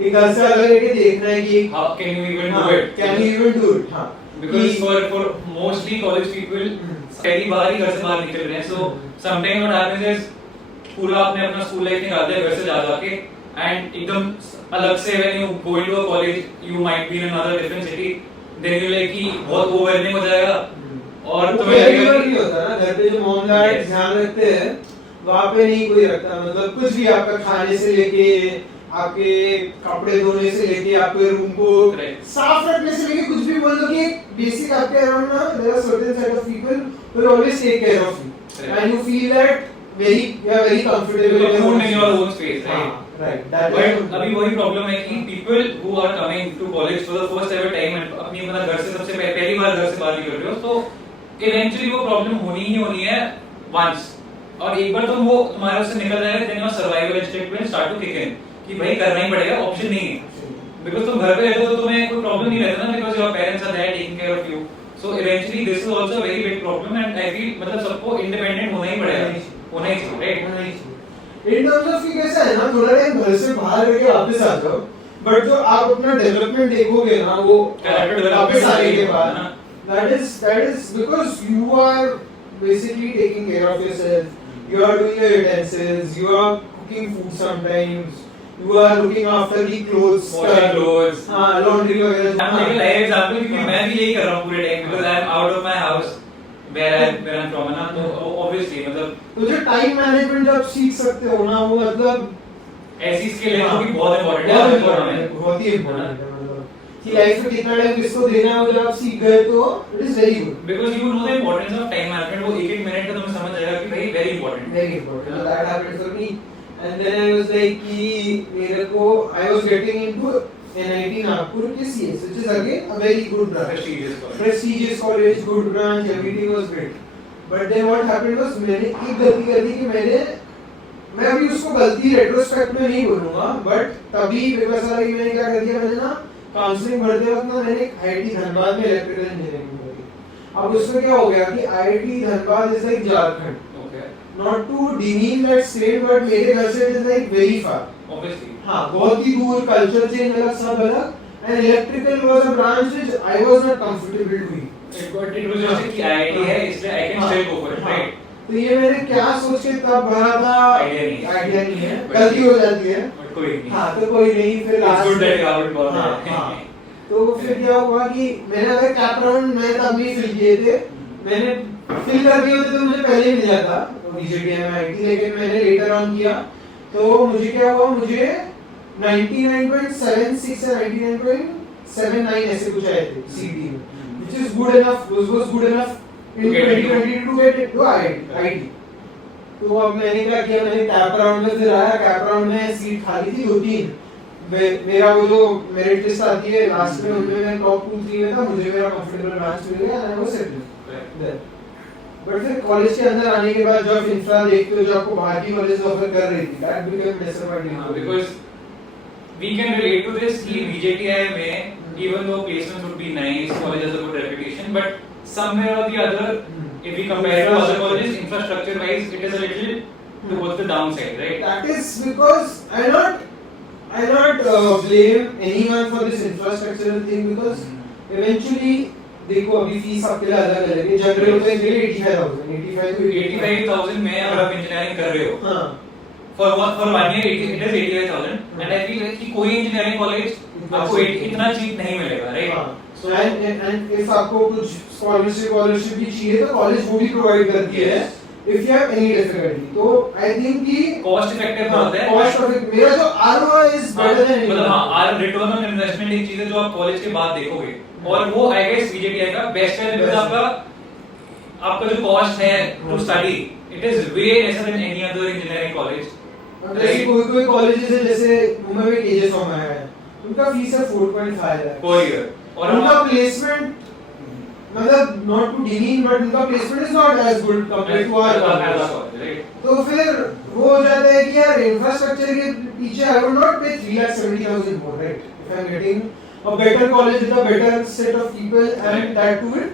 एक घर से अलग रह के देखना है कि how can you even do it, can you even do it, हाँ, because for mostly college people पहली बार ही घर से बाहर निकल रहे हैं, so sometimes what happens is पूरा आपने अपना स्कूल लाइफ निकाल दिया घर से जा जाके, एंड एकदम अलग से when you go into a college you might be in another different city, then you like कि बहुत ओवरवेलमिंग हो जाएगा और तुम्हें लगेगा कि होता है ना घर पे जो मॉम डैड ध्यान रखते हैं वहाँ पे नहीं कोई रखता, मतलब कुछ भी आपका खाने से लेके आपके कपड़े धोने से लेके आपके रूम को साफ रखने से लेके कुछ भी बोल दो कि बेसिक आपके अराउंड ना there are certain set of people who will always take care of you and you feel that you are very comfortable in your own space, right? Right. That But अभी वही problem है कि people who are coming to college for the first ever time and अपनी मतलब घर से सबसे पहली बार घर से बाहर निकल रहे हो, तो eventually वो प्रॉब्लम होनी ही होनी है once, और एक बार तुम वो तुम्हारे उससे निकल जाएगा, then your survival instinct will start to kick in कि भाई करना ही पड़ेगा, ऑप्शन नहीं है, because तुम घर पे रहते हो तो तुम्हें कोई प्रॉब्लम नहीं रहता ना, because your parents are there taking care of you, so eventually this is also a very big problem and I feel मतलब सबको independent होना ही पड़ेगा, होना ही चाहिए, right? होना ही चाहिए। इन टर्म्स ऑफ कि कैसा है ना, थोड़ा टाइम घर से बाहर रह के वापस आ जाओ, बट जो आप अपना डेवलपमेंट देखोगे ना वो वापस आने के बाद, that is because you are basically taking care of yourself, you are doing your utensils, you are cooking food sometimes, you are looking after the clothes, washing clothes, हाँ laundry वगैरह। I'm taking a live example क्योंकि मैं भी यही कर रहा हूँ पूरे time, because I am out of my house where I'm from ना, तो obviously मतलब तो जो टाइम मैनेजमेंट जब सीख सकते हो ना वो मतलब ऐसी स्किल है जो कि बहुत इंपॉर्टेंट है, बहुत ही इंपॉर्टेंट है, मतलब कि लाइफ में कितना टाइम किसको देना है वो जब आप सीख गए तो it is very good, because you know the importance of time management, वो एक मिनट का तुम्हें समझ आएगा कि भाई very important, very important. So that happened for me, and then I was like कि मेरे को I was getting into NIT Nagpur के CS, which is again a very good branch, prestigious college, good branch, everything was great. But then what happened was मैंने एक गलती कर दी कि मैं अभी उसको गलती रेट्रोस्पेक्ट में नहीं बोलूँगा, but तभी मेरे को ऐसा लगा कि मैंने क्या कर दिया, मैंने ना काउंसलिंग भरते वक्त ना मैंने IIT धनबाद में इलेक्ट्रिकल इंजीनियरिंग करी। अब उसमें क्या हो गया कि IIT Dhanbad is like Jharkhand, not to demean that state, but मेरे घर से it is like very far, obviously, हाँ बहुत ही दूर, कल्चर चेंज अलग, सब अलग, and electrical was a branch which I was not comfortable doing. but it was just कि IIT है इसलिए I can still go for it, right? तो ये मैंने क्या सोच के तब भरा था, आइडिया नहीं है, गलती हो जाती है, but कोई नहीं, हाँ तो कोई नहीं, फिर it's good that you haven't gone हाँ, there. हाँ, तो फिर क्या हुआ कि मैंने अगर कैप राउंड मैं तब नहीं फिल किए थे, मैंने फिल कर दिए होते तो मुझे पहले ही मिल जाता BJTM IT, लेकिन मैंने लेटर ऑन किया, तो मुझे क्या हुआ, मुझे 99.76 या 99.79 ऐसे कुछ आए थे CET में, which is good enough, was good enough in 2022 to get into IT. तो अब मैंने क्या किया, मैंने कैप राउंड में फिर आया, कैप राउंड में सीट खाली थी 2-3, मेरा वो जो मेरिट लिस्ट आती है लास्ट में उनमें मैं टॉप 2-3 में था, मुझे मेरा कंफर्टेबल ब्रांच मिल गया and I was settled. But फिर कॉलेज के अंदर आने के बाद जब इंफ्रा देखते हो जो आपको बाहर की कॉलेज ऑफर कर रही थी, that become disappointing, because we can relate to this कि BJTI में even though placements would be nice, college has a good reputation, but somewhere or the other, if we compare to other colleges, infrastructure wise, it is a little towards the downside, right? That is because I not blame anyone for this infrastructural thing, because eventually देखो अभी fees आपके लिए अलग अलग है, general होते हैं के लिए 85,000 में अगर आप इंजीनियरिंग कर रहे हो, हाँ for 1 year it is 85,000 and I feel like कि कोई इंजीनियरिंग कॉलेज आपको इतना चीप नहीं मिलेगा, right? So and if आपको कुछ स्कॉलरशिप भी चाहिए तो कॉलेज वो भी प्रोवाइड करती है if you have any difficulty, तो I think कि कॉस्ट इफेक्टिव होता है, कॉस्ट इफेक्टिव, मेरा जो ROI is better than मतलब हाँ रिटर्न ऑन इन्वेस्टमेंट एक चीज है जो आप कॉलेज के बाद देखोगे, और वो आई गेस BJTI का बेस्ट है, बिकॉज़ आपका जो कॉस्ट है to study it is way lesser than any other engineering college. जैसे कोई कॉलेजेस है, जैसे मुंबई में KJS में है, उनका फीस है 4.5 लाख पर ईयर, और उनका प्लेसमेंट मतलब नॉट टू डिमीन बट उनका placement is not as good compared to our, तो फिर वो हो जाता है कि यार इंफ्रास्ट्रक्चर के पीछे I would not pay 3,70,000 more, right? If I am getting a better college with a better set of people and that to it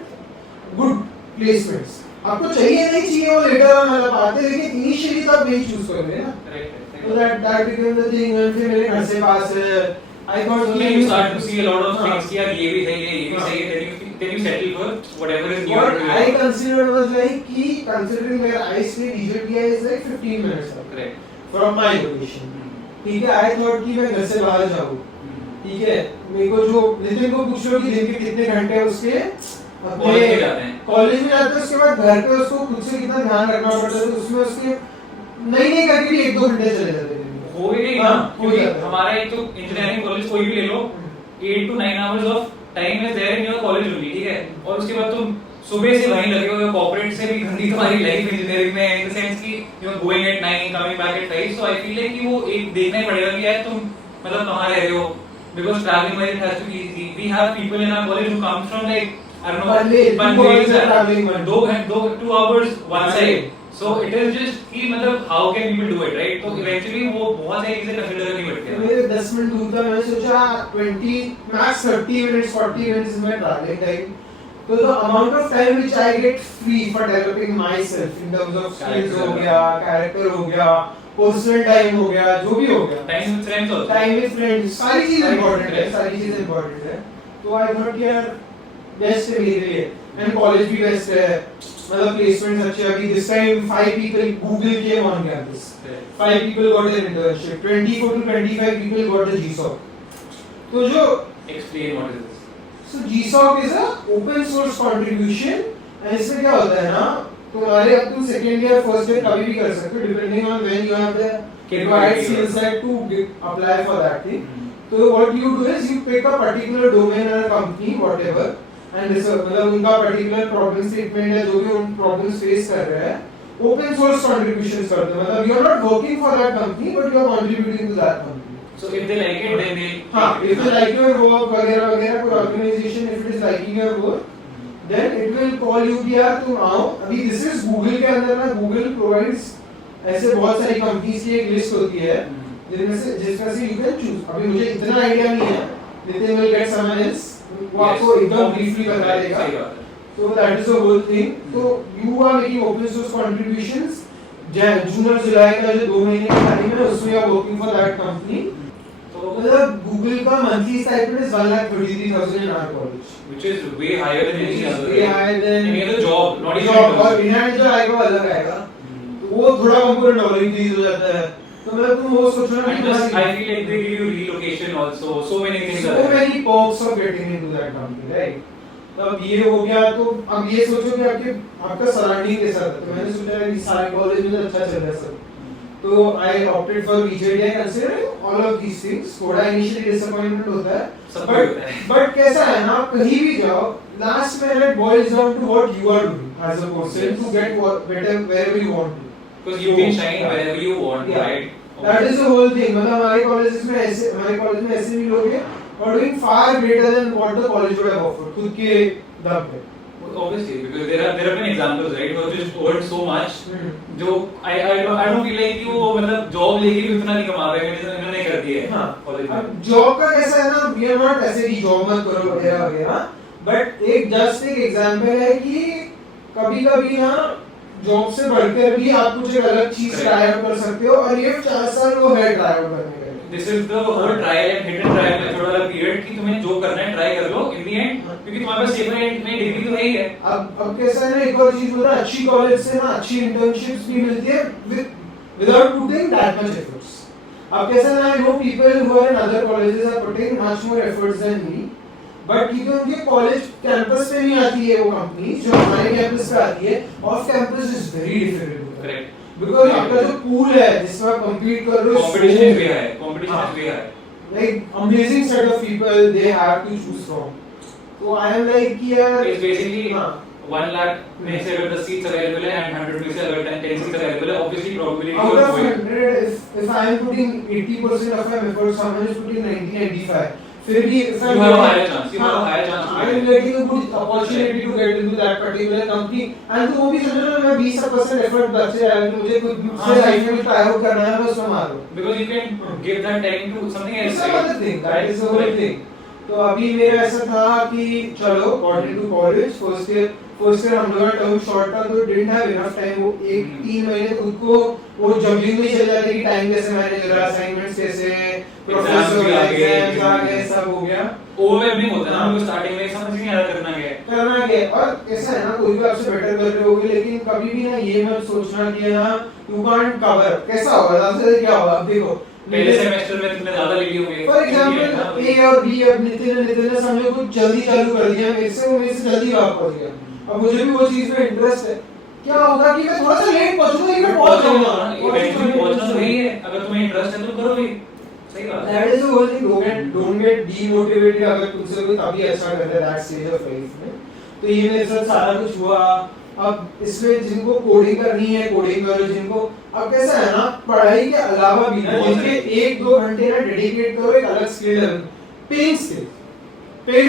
good placements, आपको चाहिए नहीं चाहिए वो लेटर ऑन वाला बात है, लेकिन इनिशियली तो आप यही चूज कर रहे हैं ना, तो that became the thing, and फिर मेरे घर से पास है, I thought you start to see a lot of things कि यार ये भी सही है, ये भी सही है, then you settle for whatever is near What to I your. considered was like कि considering where I stay, DJTI is like 15 minutes away Correct. from my location. ठीक है, I thought कि मैं घर से बाहर जाऊँ. ठीक है, मेरे को जो नितिन को पूछ लो कि दिन के कितने घंटे उसके कॉलेज में जाते हैं. कॉलेज में जाते हैं, उसके बाद घर पे उसको खुद से कितना ध्यान रखना पड़ता है, तो उसमें उसके नहीं करके भी 1-2 घंटे चले जाते हैं. हो ही नहीं ना, क्योंकि हमारा एक तो इंजीनियरिंग कॉलेज कोई भी ले लो 8 to 9 hours of time is there in your college only, ठीक है. और उसके बाद तुम सुबह से वहीं लगे हुए हो, कॉर्पोरेट से भी गंदी तुम्हारी लाइफ इंजीनियरिंग में इन द सेंस कि you are going at 9 coming back at 5. So I feel like कि वो एक देखना ही पड़ेगा कि यार तुम मतलब कहां रह रहे हो, because travelling wise has to be easy. We have people in our college who come from like I don't know 2 hours one side. So it is just कि मतलब how can people do it, right? तो eventually वो बहुत सारी चीजें consider करनी पड़ती है. मेरे 10 मिनट दूर था, मैंने सोचा 20 max 30 minutes 40 minutes is my traveling time. So the amount of time which I get free for developing myself in terms of skills हो गया, character हो गया, personal time हो गया, जो भी हो गया. Time with friends also. Time with friends, सारी चीजें important है, सारी चीजें important है. तो I thought कि यार best है मेरे लिए. And college भी best है. मतलब placements अच्छे. अभी this time 5 people Google came on campus. 5 people got an internship. 24 to 25 people got a GSOC. तो जो Explain what is this. So GSOC is a open source contribution. and इसमें क्या होता है ना, तुम्हारे अब तुम second year first year कभी भी कर सकते हो depending on when you have the required skill set to apply for that thing. So what you do is you pick a particular domain or a company whatever and this मतलब उनका particular problem statement है, जो भी उन problems face कर रहे हैं, open source contributions करते हैं. मतलब you are not working for that company but you are contributing to that company. So if they like it, then they. हाँ, if they like your work वगैरह वगैरह, कोई organization if it is liking your work, then it will call you कि यार तुम आओ. अभी this is Google के अंदर ना, Google provides ऐसे बहुत सारी companies की एक list होती है जिसमें से you can choose. अभी मुझे इतना idea नहीं है, Nitin will get someone else वो आपको एकदम briefly बता देगा. So that is the whole thing. So you are making open source contributions. जून और जुलाई का जो 2 महीने का टाइम है उसमें आप working for that company. तो मतलब Google का monthly stipend is 1,33,000 in our college. Which is way higher than any other. Way higher than any other job, not even job. और internship. बिना जो आएगा वो अलग आएगा. तो वो थोड़ा हमको डॉलर इंक्रीज हो जाता है. तो मतलब तुम वो सोचो ना And कि plus, I feel like they give you relocation also. So many things are so there. many perks of getting into that company, right? तो अब ये हो गया, तो अब ये सोचो कि आपका सराउंडिंग कैसा था. तो मैंने सोचा कि सारे कॉलेज में अच्छा चल रहा है सब. तो I opted for BJD considering all of these things. थोड़ा initially disappointment होता है, but कैसा है ना, कहीं भी जाओ, last में it boils down to what you are doing as a person to get better wherever you want to. Because you can shine wherever you want, Yeah. right? That is the whole thing. मतलब हमारे college में ऐसे भी लोग हैं और doing far greater than what the college would have offered. खुद के दम पे. Obviously, because there have been examples, right, who have just earned so much. जो I don't feel like कि वो मतलब job लेके भी उतना नहीं कमा रहे हैं जितना इन्होंने कर दिया है. हाँ. कॉलेज में. अब जॉब का कैसा है ना, we are not ऐसे कि जॉब मत करो वगैरह वगैरह, but एक एग्जांपल है कि कभी-कभी ना जॉब से बढ़कर भी आप कुछ एक अलग चीज ट्राई आउट कर सकते हो और ये 4 साल वो है ट्राई आउट करने के लिए. This is the whole trial and hidden trial method वाला पीरियड कि तुम्हें जो करना है ट्राई कर लो इन द एंड, क्योंकि तुम्हारे पास सेपरेट में डिग्री तो है ही है. अब कैसा है ना, एक और चीज होता है, अच्छी कॉलेज से ना अच्छी इंटर्नशिप्स भी मिलती है without putting that much efforts. अब कैसा है ना, I know people who are in other colleges are putting much more efforts than me, but क्योंकि उनके कॉलेज कैंपस पे नहीं आती है वो कंपनी जो हमारे कैंपस पे आती है, of campus is very difficult. Correct. Because आपका जो पूल है जिसमें आप compete कर रहे हो, competition is way high. Competition is way high. like amazing set of people they have to choose from. So I am like कि यार It's basically 1 lakh में से अगर 10 seats available है and 100 में से अगर 10 seats available है, obviously probability out of of going. 100 if I am putting 80% of my efforts, someone is putting 90-95, फिर भी if You have a higher chance. You have a higher chance. I am getting a good opportunity to get into that particular company and तो वो भी समझो ना, मैं 20% effort बचे है कि मुझे कुछ दूसरे लाइन में ट्राई आउट करना है, मैं उसमें मारूं. Because you can give that time to something else. It's another thing. That is the whole thing. तो अभी मेरा ऐसा था कि चलो got into college, first year हम लोग का टर्म शॉर्ट था तो didn't have enough time. वो 3 महीने खुद को वो जंगलिंग में चल जाते कि टाइम कैसे मैनेज करा, असाइनमेंट्स कैसे, प्रोफेसर एग्जाम्स आ गए, सब हो गया. ओवरवेलमिंग होता है ना, हमको स्टार्टिंग में समझ नहीं आया करना क्या है. करना क्या है। और कैसा है ना, कोई भी आपसे बेटर कर रहे होगे, लेकिन कभी भी ना ये मत सोचना कि ना यू कांट कवर, कैसा होगा सबसे क्या होगा। अब देखो पहले सेमेस्टर में तुमने ज्यादा ले लिए होंगे, फॉर एग्जांपल ए और बी, अब नितिन ने समझो कुछ जल्दी चालू कर दिया, मेरे से वो मेरे से जल्दी वहां पहुंच गया, अब मुझे भी वो चीज में इंटरेस्ट है, क्या होगा कि मैं थोड़ा सा लेट पहुंचूंगा लेकिन मैं पहुंच जाऊंगा। इवेंचुअली पहुंचना तो वही है, अगर तुम्हें इंटरेस्ट है तो करो भी, सही बात है। That is the whole thing, don't get demotivated अगर तुमसे कोई तभी अच्छा कर रहा है दैट स्टेज ऑफ लाइफ में। तो ये मेरे साथ सारा कुछ हुआ। अब इसमें जिनको कोडिंग करनी है कोडिंग करो, जिनको अब कैसा है ना, पढ़ाई के अलावा भी ना जिनके 1-2 घंटे ना डेडिकेट करो एक अलग स्किल है, पेड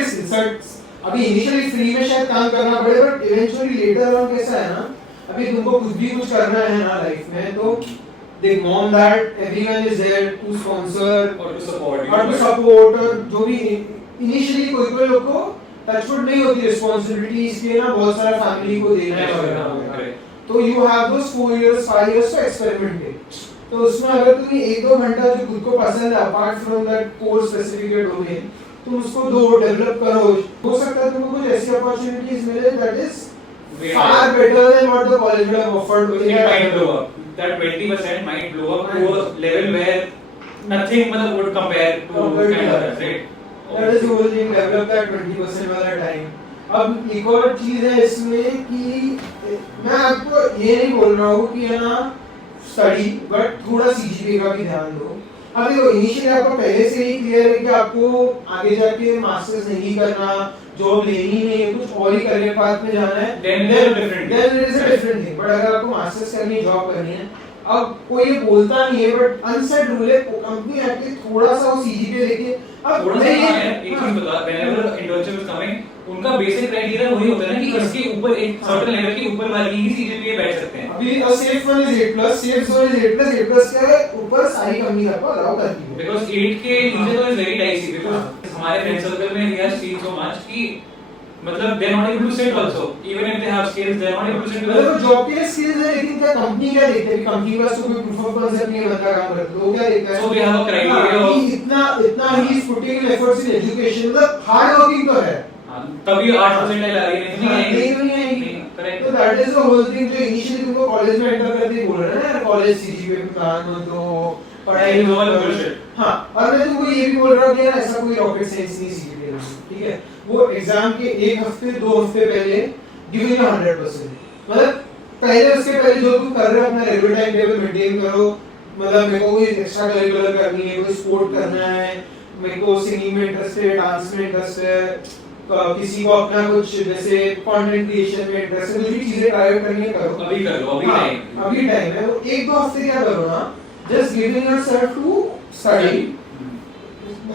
स्किल्स। अभी इनिशियली फ्री में शायद काम करना पड़े, बट इवेंचुअली लेटर ऑन कैसा है ना, अभी तुमको कुछ भी कुछ करना है ना लाइफ में, तो देख mom dad everyone is there to sponsor और टू सपोर्ट और जो भी इनिशियली कोई लोग को टचवुड नहीं होती रिस्पांसिबिलिटी, इसलिए ना बहुत सारा फैमिली को देना है, तो you have those 4 years 5 years to experiment. तो उसमें अगर तुम्हें 1-2 घंटा जो खुद को पसंद है apart from that course specific domain, तुम उसको दो डेवलप करो, हो सकता है तुमको कुछ ऐसी अपॉर्चुनिटीज मिले that is far better than what the college would have offered. It might blow up. That 20% might blow up to a level where nothing would compare to kind of that, right? That is the whole thing, develop that 20% वाला time. अब एक और चीज है इसमें कि मैं आपको ये नहीं बोल रहा हूँ कि है ना स्टडी, बट थोड़ा सीजीपीए का भी ध्यान दो। अब देखो इनिशियली आपको पहले से ही क्लियर है कि आपको आगे जाके मास्टर्स नहीं करना, जॉब लेनी नहीं है, कुछ और ही करियर पाथ में जाना है, then there is a different thing। But अगर आपको मास्टर्स करनी है, जॉब करनी है, अब कोई ये बोलता नहीं है बट अनसेट रूल है, कंपनी आके थोड़ा सा वो सीजीपीए लेके अब थोड़ा सा एक चीज बता, whenever internship is coming, उनका बेसिक क्राइटेरिया वही होता है ना कि इसके ऊपर एक सर्टेन लेवल के ऊपर वाली ही सीजीपीए बैठ सकते हैं। अभी safe one is 8+, safe one is 8+, क्या है ऊपर सारी कंपनी आपको अलाउ करती है, बिकॉज़ 8 के नीचे तो इज वेरी डाइसी, बिकॉज़ हमारे फ्रेंड सर्कल में we have seen so much कि मतलब they are not able to set also, even if they have skills they are not able to set. मतलब जॉब के लिए स्किल्स है, लेकिन क्या कंपनी क्या देखते हैं, कंपनी का कोई प्रूफ ऑफ कांसेप्ट नहीं है, बंदा काम करता है, वो क्या देखता है, so we have a criteria इतना ही is putting efforts in education, मतलब हार्ड वर्किंग तो है, तभी 8% आ रही है, नहीं है करेक्ट। तो that is the whole thing जो इनिशियली तुमको कॉलेज में एंटर करते ही बोल रहे हैं ना, कॉलेज सीजीपीए पे प्लान हो तो पढ़ाई लो बुलशिट। हां, और मैं तुमको ये भी बोल रहा हूं कि यार ऐसा कोई रॉकेट साइंस नहीं सीजीपीए, ठीक है, वो एग्जाम के 1 हफ्ते 2 हफ्ते पहले गिव यू 100%, मतलब पहले उसके पहले जो तुम कर रहे हो अपना रेगुलर टाइम टेबल मेंटेन करो, मतलब मेरे को कोई एक्स्ट्रा करिकुलर करनी है, कोई स्पोर्ट करना है, मेरे को सिंगिंग में इंटरेस्ट है, डांस में इंटरेस्ट है, किसी को अपना कुछ जैसे कंटेंट क्रिएशन में इंटरेस्ट है, जो भी चीजें ट्राई करनी है करो, अभी कर लो, अभी टाइम है। 1-2 हफ्ते क्या करो ना, just giving yourself to study,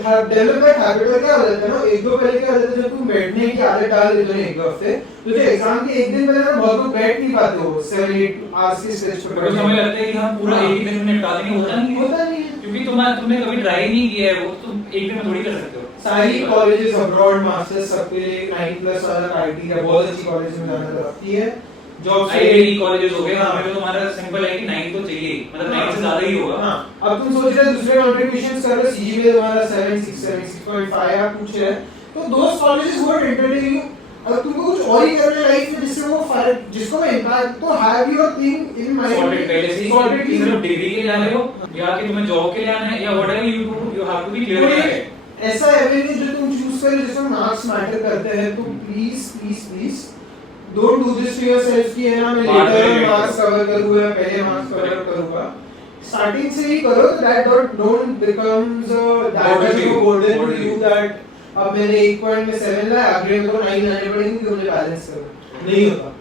have develop that habit। और क्या हो जाता है ना, 1-2 पहले क्या हो जाता है, जब तुम बैठने की आदत डाल देते हो 1-2 हफ्ते, तो जो एग्जाम के 1 दिन पहले ना बहुत लोग बैठ नहीं पाते हो 7-8 आवर्स की स्ट्रेच पर, बिकॉज़ हमें लगता है कि हम पूरा एक ही दिन में निपटा देंगे, होता नहीं है, क्योंकि तुमने कभी ट्राई नहीं किया है, वो तुम एक दिन में थोड़ी कर सकते हो। सारी कॉलेजेस अब्रॉड मास्टर्स सबके 9+ वाला क्राइटेरिया बहुत अच्छी कॉलेज में जाना रहती है, जॉब से आईआईटी कॉलेजेस हो गए, हमें तो तुम्हारा सिंपल है कि 9 तो चाहिए, मतलब 9 से ज्यादा ही होगा। हां, अब तुम सोच रहे हो दूसरे कंट्रीब्यूशंस कर रहे हो, सीजीपीए तुम्हारा 6.5 या कुछ है, तो दोस्त कॉलेजेस वो एंटरटेनिंग, अगर तुमको कुछ और ही करना है लाइफ में जिससे वो फर्क, जिसको मैं इम्पैक्ट, तो have your thing in mind, sorted पहले से ही कि सिर्फ डिग्री के लिए आ रहे हो या कि तुम्हें जॉब के लिए आना है, या whatever you do you have to be clear with it. ऐसा एवेन्यू जो तुम चूज कर जिसमें मार्क्स मैटर करते हैं, तो please don't do this to yourself कि है ना मैं लेटर मार्क्स कवर करूंगा या पहले मार्क्स कवर करूंगा, स्टार्टिंग से ही करो, that don't becomes burden to you that अब मैंने 1 पॉइंट में 7 लाया, अगले में तो 9 लाने पड़ेंगे कि मुझे बैलेंस करो, नहीं होता,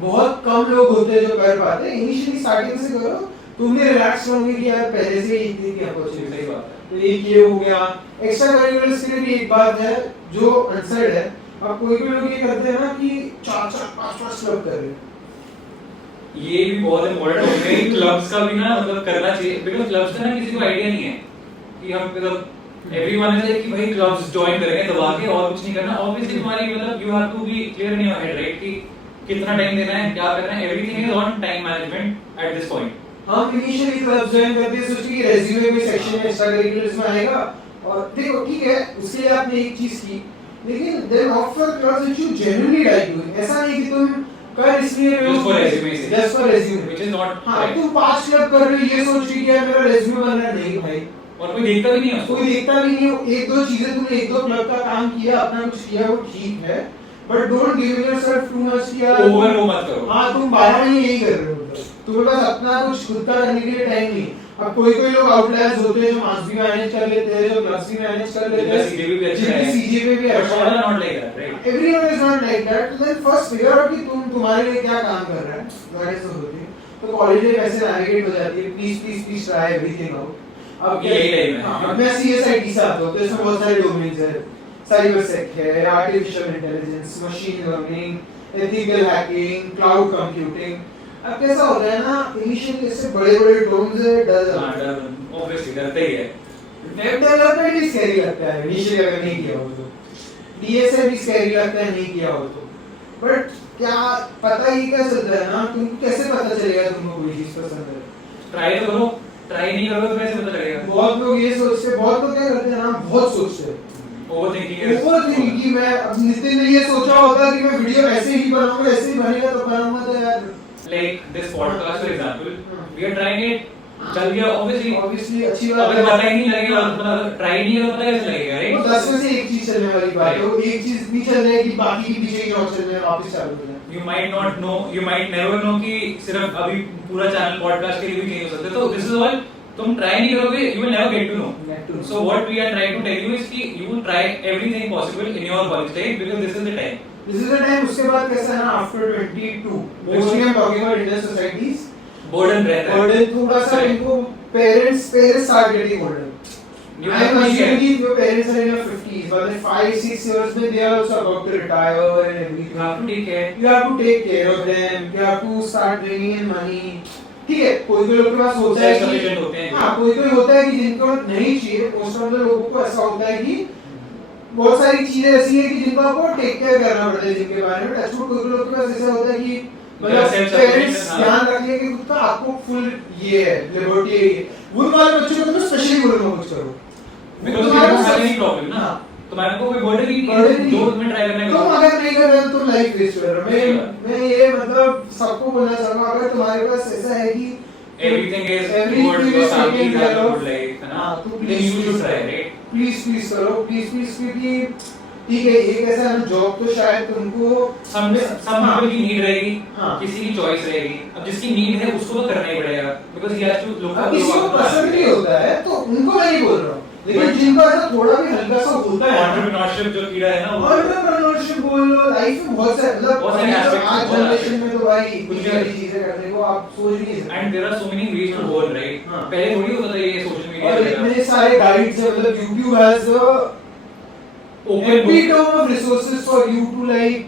बहुत कम लोग होते हैं जो कर पाते हैं। इनिशियली स्टार्टिंग से करो, तुम भी रिलैक्स होंगे कि यार पहले से ही इतनी की अपॉर्चुनिटी, सही बात है, तो एक ये हो गया। एक्स्ट्रा करिकुलर्स के लिए भी एक बात है जो अनसाइड है, अब कोई लोग ये करते हैं ना कि 4-4 5-5 क्लब कर रहे हैं, ये भी बहुत इम्पोर्टेंट हो गया, क्लब्स का भी ना मतलब करना चाहिए, बिकॉज़ क्लब्स का ना किसी को आईडिया नहीं है कि हम मतलब एवरीवन इज लाइक कि भाई क्लब्स ज्वाइन करेंगे दबा के और कुछ नहीं करना, ऑब्वियसली तुम्हारी मतलब you have to be clear in your head, right, कि कितना टाइम देना है, क्या करना है, everything is on time management at this point. हम इनिशियली क्लब ज्वाइन करते हैं सोच के रेज्यूमे में सेक्शन में एक्स्ट्रा करिकुलर्स में आएगा, और देखो ठीक है उसके लिए आपने एक चीज की लेकिन then opt for class which you genuinely like doing, ऐसा नहीं कि तुम कर इसलिए Just for resume से। Just for resume, which is not हाँ right. तुम 5 क्लब कर रहे हो ये सोच के कि यार मेरा रेज्यूमे बन रहा है, नहीं भाई और कोई देखता भी नहीं है उसको। कोई देखता भी नहीं है। एक दो चीजें तुमने एक दो क्लब का काम किया, अपना कुछ किया, वो ठीक है, but don't give yourself too much कि यार ओवर वो मत करो। हाँ तुम 12 महीने यही कर रहे हो, तुम्हें बस अपना कुछ खुद का करने के लिए टाइम नहीं। अब कोई कोई लोग आउटलायर्स होते हैं जो मास भी मैनेज कर लेते हैं, जो क्लास भी मैनेज कर लेते हैं, CGPA भी अच्छा है, CGPA भी but अच्छा all है, are not like that, right? everyone is not like that. तो then first figure out कि तुम्हारे लिए क्या काम कर रहा है, that is the whole thing. तो कॉलेज में कैसे नैविगेट हो जाती है, प्लीज ट्राई एवरीथिंग आउट। अब यही टाइम है। हाँ, मैं CSIT से आता हूँ, तो इसमें बहुत सारे डोमेन्स हैं, साइबर सेक है, artificial intelligence, machine learning, ethical hacking, cloud computing. अब कैसा होता है ना, इनिशियली इससे बड़े-बड़े टर्म्स है, डर हाँ, डर obviously डरते ही है। वेब डेवलपमेंट भी स्कैरी लगता है इनिशियली अगर नहीं किया हो तो, DSA भी स्कैरी लगता है नहीं किया हो तो, बट क्या पता ही क्या चलता है ना, तुमको कैसे पता चलेगा तुमको कोई चीज पसंद है? ट्राई तो करो, ट्राई नहीं करोगे तो कैसे पता चलेगा? बहुत लोग ये सोचते हैं, बहुत लोग क्या करते हैं ना, बहुत सोचते हैं, ओवरथिंकिंग कि मैं अब नितिन ने ये सोचा होगा कि मैं वीडियो ऐसे ही बनाऊंगा, ऐसे ही बनेगा तो बनाऊंगा, तो यार Like this podcast for example, we are trying it, चल गया obviously अच्छी बात अगर पता ही नहीं लगेगा मतलब ट्राई नहीं करो पता कैसे लगेगा, तो right? 10 में से एक चीज चलने वाली बात है, वो एक चीज नहीं चल रही है कि बाकी के पीछे की और चल रहे हैं, वापस चालू हो जाए। You might not know, you might never know कि सिर्फ अभी पूरा चैनल पॉडकास्ट के लिए भी नहीं हो सकते, तो this is all तुम ट्राई नहीं करोगे you will never get to know. So what we are trying to tell you is कि you will try everything possible in your college life because this is the time. This is the time. उसके बाद कैसा है ना, after 22 mostly I'm talking about Indian societies, burden रहता है, burden थोड़ा सा इनको parents start getting older. I am assuming your parents are in their 50s, but in 5-6 years में they are also about to retire and everything. you have to take care. You have to take care of them. You have to start bringing in money. ठीक है, कोई कोई लोग के पास होता है कि हाँ, कोई कोई होता है कि जिनको नहीं चाहिए, most of the लोगों को ऐसा होता है कि बहुत सारी चीजें ऐसी है कि जिनको आपको टेक केयर करना पड़ता है, जिनके बारे में टच कोई लोग के पास ऐसा होता है कि मतलब पेरेंट्स ध्यान रखने के खुद का आपको फुल ये है लिबर्टी है, वो तुम्हारे बच्चों को तो स्पेशली बोलूंगा कुछ करो because you don't have any problem ना, तुम्हारे को कोई बर्डन ही नहीं, जो तुम्हें ट्राई करने का तुम अगर नहीं कर रहे हो तो लाइफ वेस्ट कर रहे हो। मैं ये मतलब सबको बोलना चाहूंगा, अगर तुम्हारे पास ऐसा है कि everything is good, your family has a good life, है ना, then you should try, right? Please करो, प्लीज क्योंकि ठीक है एक ऐसा है ना, जॉब तो शायद तुमको some people की नीड रहेगी, हाँ। किसी की चॉइस रहेगी, अब जिसकी नीड है उसको तो करना ही पड़ेगा because he has to look अब किसी को पसंद नहीं होता है तो उनको मैं नहीं बोल रहा हूँ, लेकिन जिनको ऐसा थोड़ा भी हल्का सा होता है entrepreneurship जो कीड़ा है ना, वो entrepreneurship बोल लो, लाइफ में बहुत सारे बहुत सारे aspects आज बहुत जनरेशन में तो भाई कुछ कुछ भी सारी चीजें करने को आप सोच नहीं सकते, and there are so many ways to earn, right? हाँ। पहले थोड़ी होता था ये सोशल मीडिया और इतने सारे गाइड्स हैं, मतलब YouTube has a open epitome of resources for you to like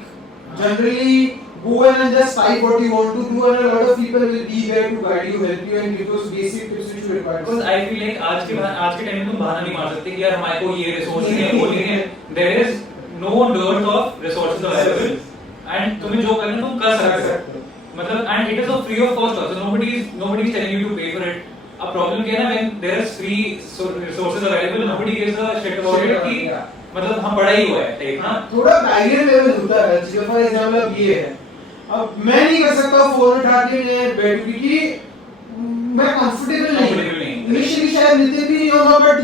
generally go in and just type what you want to do, and a lot of people will be there to guide you, help you and give those basic tips which you require. because I feel like आज के time में तुम बहाना नहीं मार सकते कि यार हमारे को ये रिसोर्स नहीं है, वो नहीं है, there is no dearth of resources available and तुम्हें जो करना है तुम कर सकते हो, मतलब and it is of free of cost also, nobody is telling you to pay for it. अब प्रॉब्लम क्या है ना, when there is free resources available nobody gives a shit about it कि मतलब हम पढ़ा ही हुआ है टाइप ना, थोड़ा बैरियर लेवल होता है, जैसे फॉर एग्जांपल अब ये है, अब मैं नहीं कर सकता फोन उठा के बैठ, क्योंकि मैं कंफर्टेबल नहीं, इनिशियली शायद नितिन भी नहीं होगा, but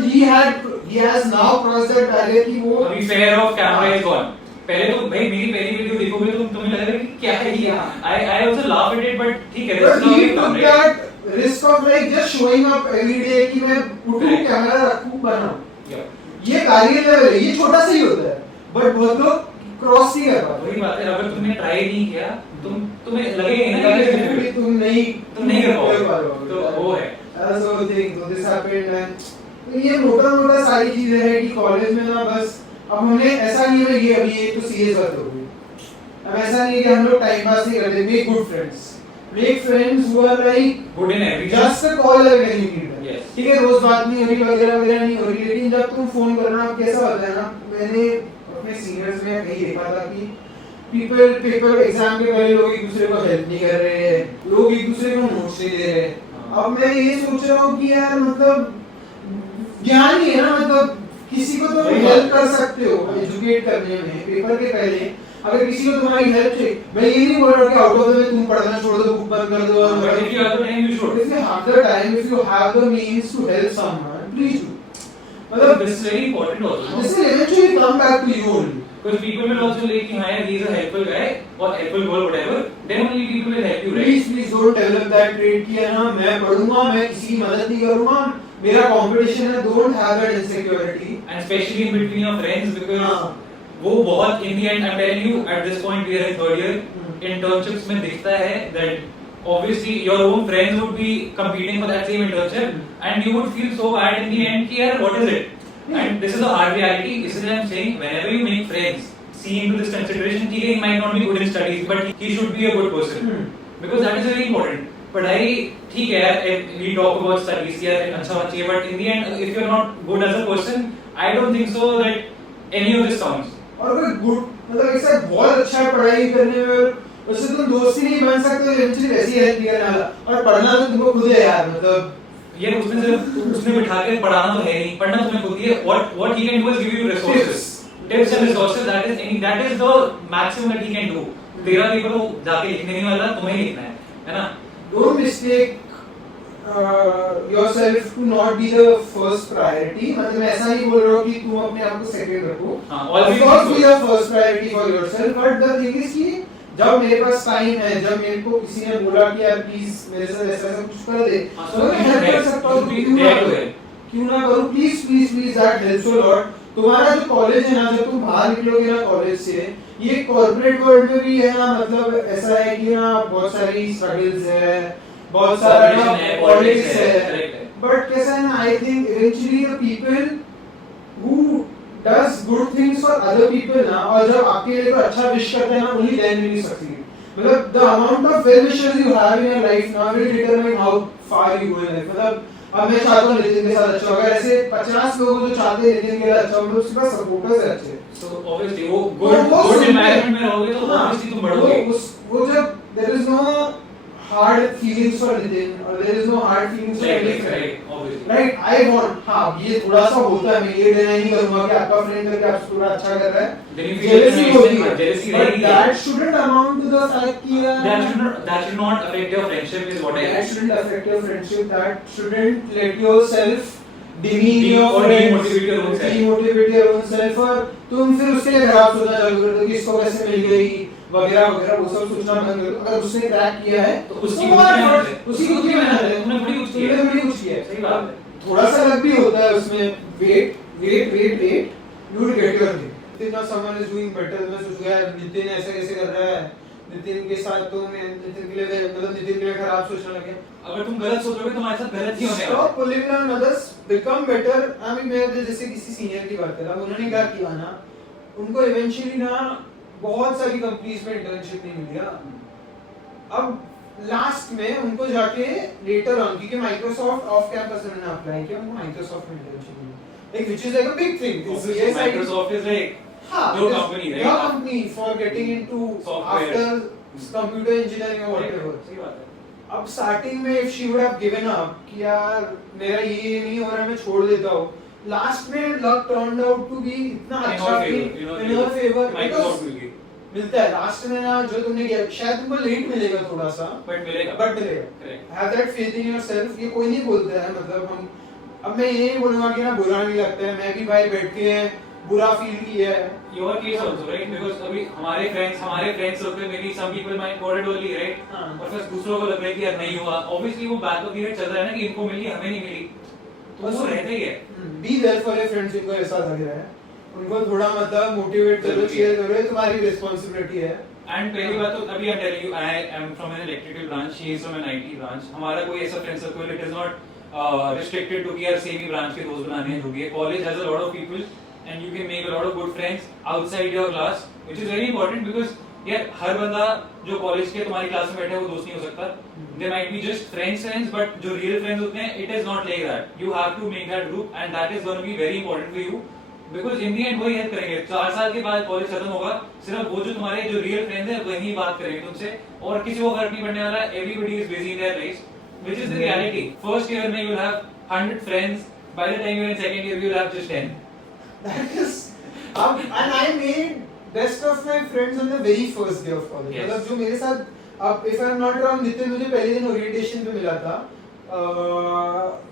he has now crossed that barrier कि वो अभी fear of camera is gone. पहले तो भाई मेरी पहली वीडियो देखोगे तो तुम्हें लगेगा कि क्या है ये, I also laugh at it, but ठीक है, but risk he of took that risk of like just showing up every day कि मैं उठूं कैमरा रखूं बनाऊं, ये बैरियर लेवल है, ये छोटा सा ही होता है, बट बहुत लोग क्रॉस नहीं कर पाते। वही बात है, अगर तुमने ट्राई नहीं किया तुम्हें लगेगा ना कि तुम नहीं कर पाओगे, तो वो है so this happened and तो ये मोटा सारी चीजें हैं कि कॉलेज में ना बस अब हमने ऐसा नहीं है कि अभी ये तो सीरियस बात हो गई, अब ऐसा नहीं है कि हम लोग टाइम पास नहीं करते, make friends who are like good in every just a call away when you need, ठीक है रोज बात नहीं हो रही वगैरह नहीं हो रही, लेकिन जब तुम फोन करना कैसा होता है ना, मैंने अपने सीनियर्स में कहीं देखा था कि पेपर एग्जाम के पहले लोग एक दूसरे को हेल्प नहीं कर रहे हैं, लोग एक दूसरे को नोट्स नहीं दे रहे। अब मैं ये सोच रहा हूँ कि यार मतलब ज्ञान ही है ना, मतलब किसी को तुम हेल्प कर सकते हो एजुकेट करने में पेपर के पहले। अगर किसी को तुम्हारी हेल्प चाहिए, मैं ये नहीं बोल रहा कि आउट ऑफ द वे तुम पढ़ना छोड़ दो, बुक बंद कर दो, But if you have the time, you should. if you have the time, if you have the means to help someone, please do. मतलब This is very important also. this will eventually come back to you only. Because people will also like कि हाँ यार he is a helpful guy or helpful girl whatever. Then only people will help you, right? Please don't develop that trait कि है ना मैं पढ़ूंगा, मैं किसी की मदद नहीं करूंगा, मेरा competition है, don't have that insecurity. And especially in between your friends because वो बहुत in the end I'm telling you at this point we are in third year internships में दिखता है that obviously your own friends would be competing for that same internship and you would feel so bad in the end कि यार what is it? And this is a hard reality. इसलिए I'm saying whenever you make friends, see into this consideration कि he might not be good in studies but he should be a good person because that is very important. पढ़ाई ठीक है यार we talk about studies यार अच्छा होना चाहिए but in the end if you're not good as a person I don't think so that any of this counts. और अगर गुड मतलब ऐसा बहुत अच्छा है पढ़ाई करने में, उससे तुम दोस्ती नहीं बन सकते, इवेंचुअली वैसे ही हेल्प करने वाला। और पढ़ना तो तुमको खुद है यार, मतलब ये उसने बिठा के पढ़ाना तो है नहीं, पढ़ना तुम्हें खुद ही है। what he can do is give you resources, tips and resources. that is the maximum that he can do. तेरा पेपर वो जाके लिखने नहीं वाला, तुम्हें लिखना है ना? don't mistake yourself to not be the first priority. मतलब मैं ऐसा नहीं बोल रहा हूँ कि तुम अपने आप को सेकंड रखो, of course be the first priority for yourself, but the thing is कि जब मेरे पास टाइम है, जब मेरे को किसी ने बोला कि यार प्लीज मेरे साथ ऐसा कुछ कर दे, तो मैं हेल्प कर सकता हूँ, क्यों ना करूँ, please that helps a lot. तुम्हारा जो कॉलेज है ना, जब तुम बाहर निकलोगे ना कॉलेज से, ये कॉर्पोरेट वर्ल्ड में भी है ना, मतलब ऐसा है कि ना बहुत सारी स्ट्रगल्स है, बहुत सारा पॉलिटिक्स है, बट कैसा है ना, I think eventually the people who does good things for other people ना, और जब आपके लिए कोई अच्छा विश करते हैं ना, only then will you succeed. मतलब the amount of well wishes you have in your life now will determine how far you go in life. मतलब अब मैं चाहता हूँ नितिन के साथ अच्छा हो, अगर ऐसे 50 लोग जो चाहते हैं नितिन के लिए अच्छा हो, मतलब उसके पास सपोर्टर्स हैं अच्छे, so obviously वो good environment में रहोगे तो obviously तुम बढ़ोगे। वो जब there is no hard feelings for Nitin or there is no hard feelings for any friend, right? I want, हाँ ये थोड़ा सा होता है, मैं ये डिनाई नहीं करूँगा कि आपका फ्रेंड करके आपसे थोड़ा अच्छा कर रहा है, jealousy होती है, but that shouldn't amount to the fact कि that should not affect your friendship is what I that shouldn't affect your friendship, that shouldn't let yourself demean your friends, demotivate your own self, और तुम फिर उसके लिए खराब सोचना चालू कर दो कि इसको कैसे मिल गई वगैरह वगैरह, वो सब सोचना बंद कर दो। अगर उसने क्रैक किया है तो उसकी खुद की मेहनत है, तुमने बड़ी कुछ किया है, सही बात है। थोड़ा सा लग भी होता है उसमें, wait you will get your thing. इतना समवन इज डूइंग बेटर, मैं सोच गया नितिन ऐसे कैसे कर रहा है, नितिन के साथ तो मैं नितिन के लिए मतलब नितिन के लिए खराब सोचने लगे। अगर तुम गलत सोचोगे तुम्हारे साथ गलत ही होने वाला है। Stop pulling on others, become better. I mean मैं जैसे किसी सीनियर की बात कर रहा हूं, उन्होंने क्या किया ना, उनको इवेंचुअली ना बहुत सारी कंपनीज में इंटर्नशिप नहीं मिली। अब लास्ट में उनको जाके लेटर ऑन, क्योंकि माइक्रोसॉफ्ट ऑफ कैंपस में उन्होंने अप्लाई किया, उनको माइक्रोसॉफ्ट में इंटर्नशिप मिली, like which is like a big thing. Yes, Microsoft is like your company, right? Your company for getting into software, after computer engineering or whatever. सही बात है। अब स्टार्टिंग में if she would have given up कि यार मेरा ये नहीं हो रहा, मैं छोड़ देता हूँ, लास्ट में luck turned out to be इतना अच्छा कि in her favor Microsoft मिलता है लास्ट में ना, जो तुमने किया शायद तुमको लेट मिलेगा थोड़ा सा, बट मिलेगा। Have that faith in yourself. ये कोई नहीं बोलता है, मतलब हम, अब मैं ये नहीं बोलूंगा कि ना बुरा नहीं लगता है, मैं भी भाई बैठ के बुरा फील किया है। Your case also, right? Because अभी हमारे friends लोग में maybe some people might got it early, right? और फिर दूसरों को लग रहा है कि यार नहीं हुआ, obviously वो बैक ऑफ पीरियड चल रहा है ना कि इनको मिली हमें नहीं मिली, तो वो रहता ही है। Be there for your friends जिनको ऐसा लग रहा है, उनको थोड़ा मतलब मोटिवेट करो, cheer करो, ये तुम्हारी रिस्पांसिबिलिटी है। एंड पहली बात तो अभी I'm telling you, I am from an electrical branch, she is from an IT branch. हमारा कोई ऐसा friend circle it is not restricted to कि यार सेम ही ब्रांच के दोस्त बनाने हैं, जो भी है। College has a lot of people and you can make a lot of good friends outside your class, which is very important because यार हर बंदा जो कॉलेज के तुम्हारी क्लास में बैठा है वो दोस्त नहीं हो सकता। They might be just friends, but जो real friends होते हैं, it is not like that. You have to make that group and that is going to be very important for you. Because in the end वही help करेंगे। 4 साल के बाद college खत्म होगा, सिर्फ वो जो तुम्हारे जो रियल फ्रेंड्स हैं वही बात करेंगे तुमसे, और किसी को फर्क नहीं पड़ने वाला। Everybody is busy in their lives, which is the reality. First year में you will have 100 friends, by the time you are in second year you will have just 10. That is, and I made best of my friends on the very first day of college. Yes. मतलब जो मेरे साथ, अब if I'm not wrong, Nitin मुझे पहले दिन orientation पे मिला था.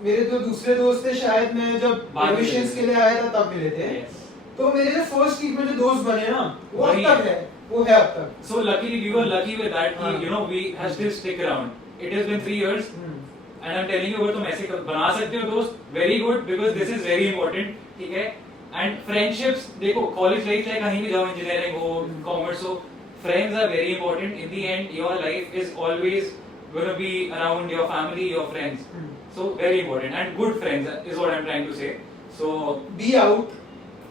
मेरे जो दूसरे दोस्त थे शायद मैं जब एडमिशंस के लिए आया था तब मिले थे. Yes. तो मेरे जो फर्स्ट वीक में जो दोस्त बने ना वो अब वही तक है, वो है अब तक. So luckily we were lucky with that. हाँ. You know, we have still stick around. It has been 3 years. And I'm telling you, अगर तुम ऐसे बना सकते हो दोस्त, very good, because this is very important, ठीक है? And friendships, देखो college life चाहे कहीं भी जाओ, engineering हो, commerce हो, friends are very important. In the end, your life is always gonna be around your family, your friends. So very important, and good friends is what I'm trying to say. So be out,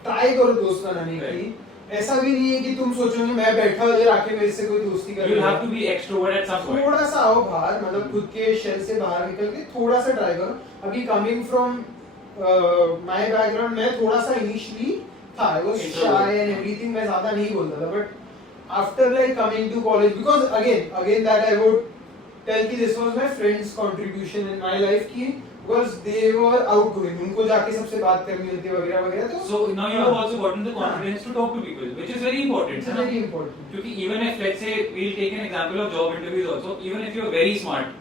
try करो दोस्त बनाने की. ऐसा भी नहीं है कि तुम सोचोगे मैं बैठा उधर आके मेरे से कोई दोस्ती कर you'll have to be extrovert at some point. थोड़ा सा आओ बाहर, मतलब खुद के शेल से बाहर निकल के थोड़ा सा ट्राई करो. अभी कमिंग फ्रॉम माय बैकग्राउंड, मैं थोड़ा सा इनिशियली था, I was shy and everything, मैं ज्यादा नहीं बोलता था. But after like coming to college, because again that I would tell कि this was my friends contribution in my life की, because they were outgoing, उनको जाके सबसे बात करनी होती है वगैरह वगैरह. तो So now you have also gotten the confidence to talk to people, which is very important. it's very important. क्योंकि even if let's say we'll take an example of job interviews also, even if you're very smart,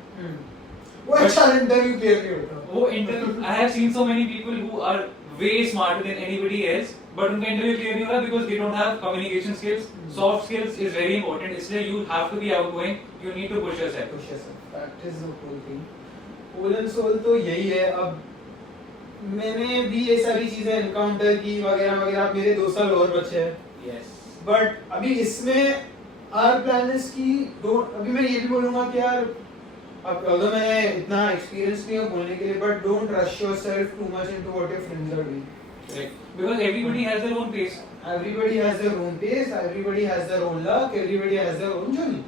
वो अच्छा interview clear नहीं होता. वो interview, I have seen so many people who are way smarter than anybody else, but उनका interview clear नहीं हो रहा because they don't have communication skills. Soft skills is very important. इसलिए you have to be outgoing. You need to push yourself. That is the whole thing. Whole and soul तो यही है. अब मैंने भी ये सारी चीजें एनकाउंटर की वगैरह वगैरह. अब मेरे 2 साल और बचे हैं. Yes. बट अभी इसमें आर प्लान इज की अभी मैं ये भी बोलूंगा कि यार, अब अगर मैं इतना एक्सपीरियंस नहीं हूँ बोलने के लिए, but don't rush yourself too much into what your friends are doing. Correct. Because everybody has their own pace. Everybody has their own pace, everybody has their own luck, everybody has their own journey.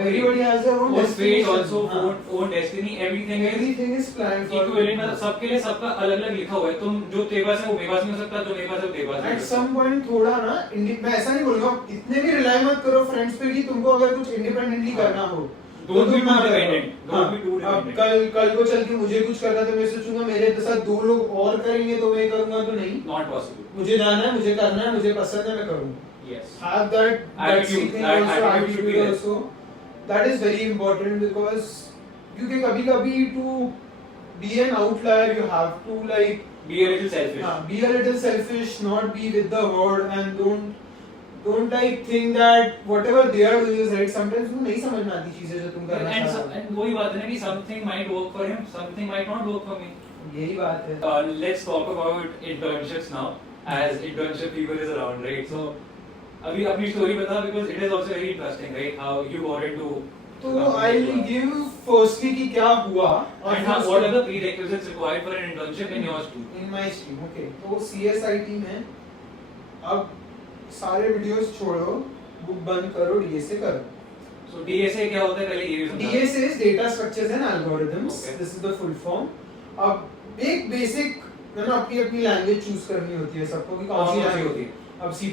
Everybody has their own Own fate destination. also, हाँ. own destiny. Everything is planned for. equivalent, मतलब सबके लिए सबका अलग-अलग लिखा हुआ है. तुम जो तेरे पास है वो मेरे पास नहीं हो सकता, जो मेरे पास है वो तेरे पास नहीं At हो some सकता. point थोड़ा ना मैं ऐसा नहीं बोलूँगा इतने भी रिलाई मत करो फ्रेंड्स पे कि तुमको अगर कुछ इंडिपेंडेंटली करना हो. Don't be तुम too ना करो. dependent. हाँ. Don't be too अब dependent. कल को चल के मुझे कुछ करना तो मैं सोचूंगा मेरे साथ 2 लोग और करेंगे तो मैं करूंगा तो नहीं. Not possible. मुझे जाना है, मुझे करना है, मुझे पसंद है, मैं करूंगा. Yes. Have that Attitude, thing that also, attitude should be attitude there. also. That is very important because क्योंकि कभी-कभी to be an outlier you have to like Be a little selfish. be a little selfish, not be with the herd, and don't like think that whatever they are doing is right. Sometimes तुम नहीं समझ में आती चीजें जो तुम करना And चाहते हो. and वही बात है ना कि something might work for him, something might not work for me. यही बात है. Let's talk about internships now, as internship people is around, right? So अभी अपनी स्टोरी बता because it is also very interesting, right? How you got into. तो I'll give firstly कि क्या हुआ और And what are the prerequisites required for an internship in your stream? in my stream. Okay. तो CSIT में अब सारे videos छोड़ो, बुक बंद करो, DSA करो. So DSA क्या होता है पहले ये भी समझा. DSA is data structures and algorithms. Okay. This is the full form. अब एक बेसिक ना अपनी अपनी लैंग्वेज चूज करनी होती है सबको कि कौन सी लैंग्वेज होती है. अब C++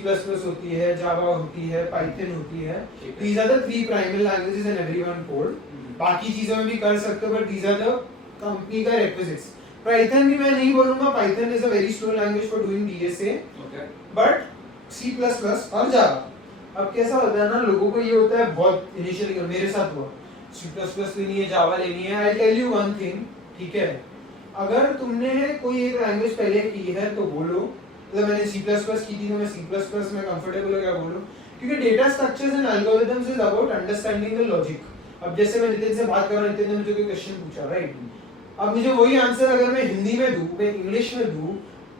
होती है, Java होती है, Python होती है. ठीक है. These are the 3 primary languages and everyone code. बाकी चीजों में भी कर सकते हो, but these are the company का requisites. Python भी मैं नहीं बोलूँगा. Python is a very slow language for doing DSA. Okay. But C++ और Java. अब कैसा होता है ना, लोगों को ये होता है बहुत इनिशियली, मेरे साथ हुआ, C++ लेनी है, Java लेनी है. I'll tell you one thing, ठीक है, अगर तुमने कोई एक लैंग्वेज पहले की है तो बोलो. मतलब मैंने C++ की थी तो मैं C++ में कंफर्टेबल हो, क्या बोलूं, क्योंकि data structures and algorithms is about understanding the logic. अब जैसे मैं नितिन से बात कर रहा हूं, नितिन ने मुझे कोई क्वेश्चन पूछा, राइट, अब मुझे वही आंसर अगर मैं हिंदी में दूं, मैं इंग्लिश में दूं,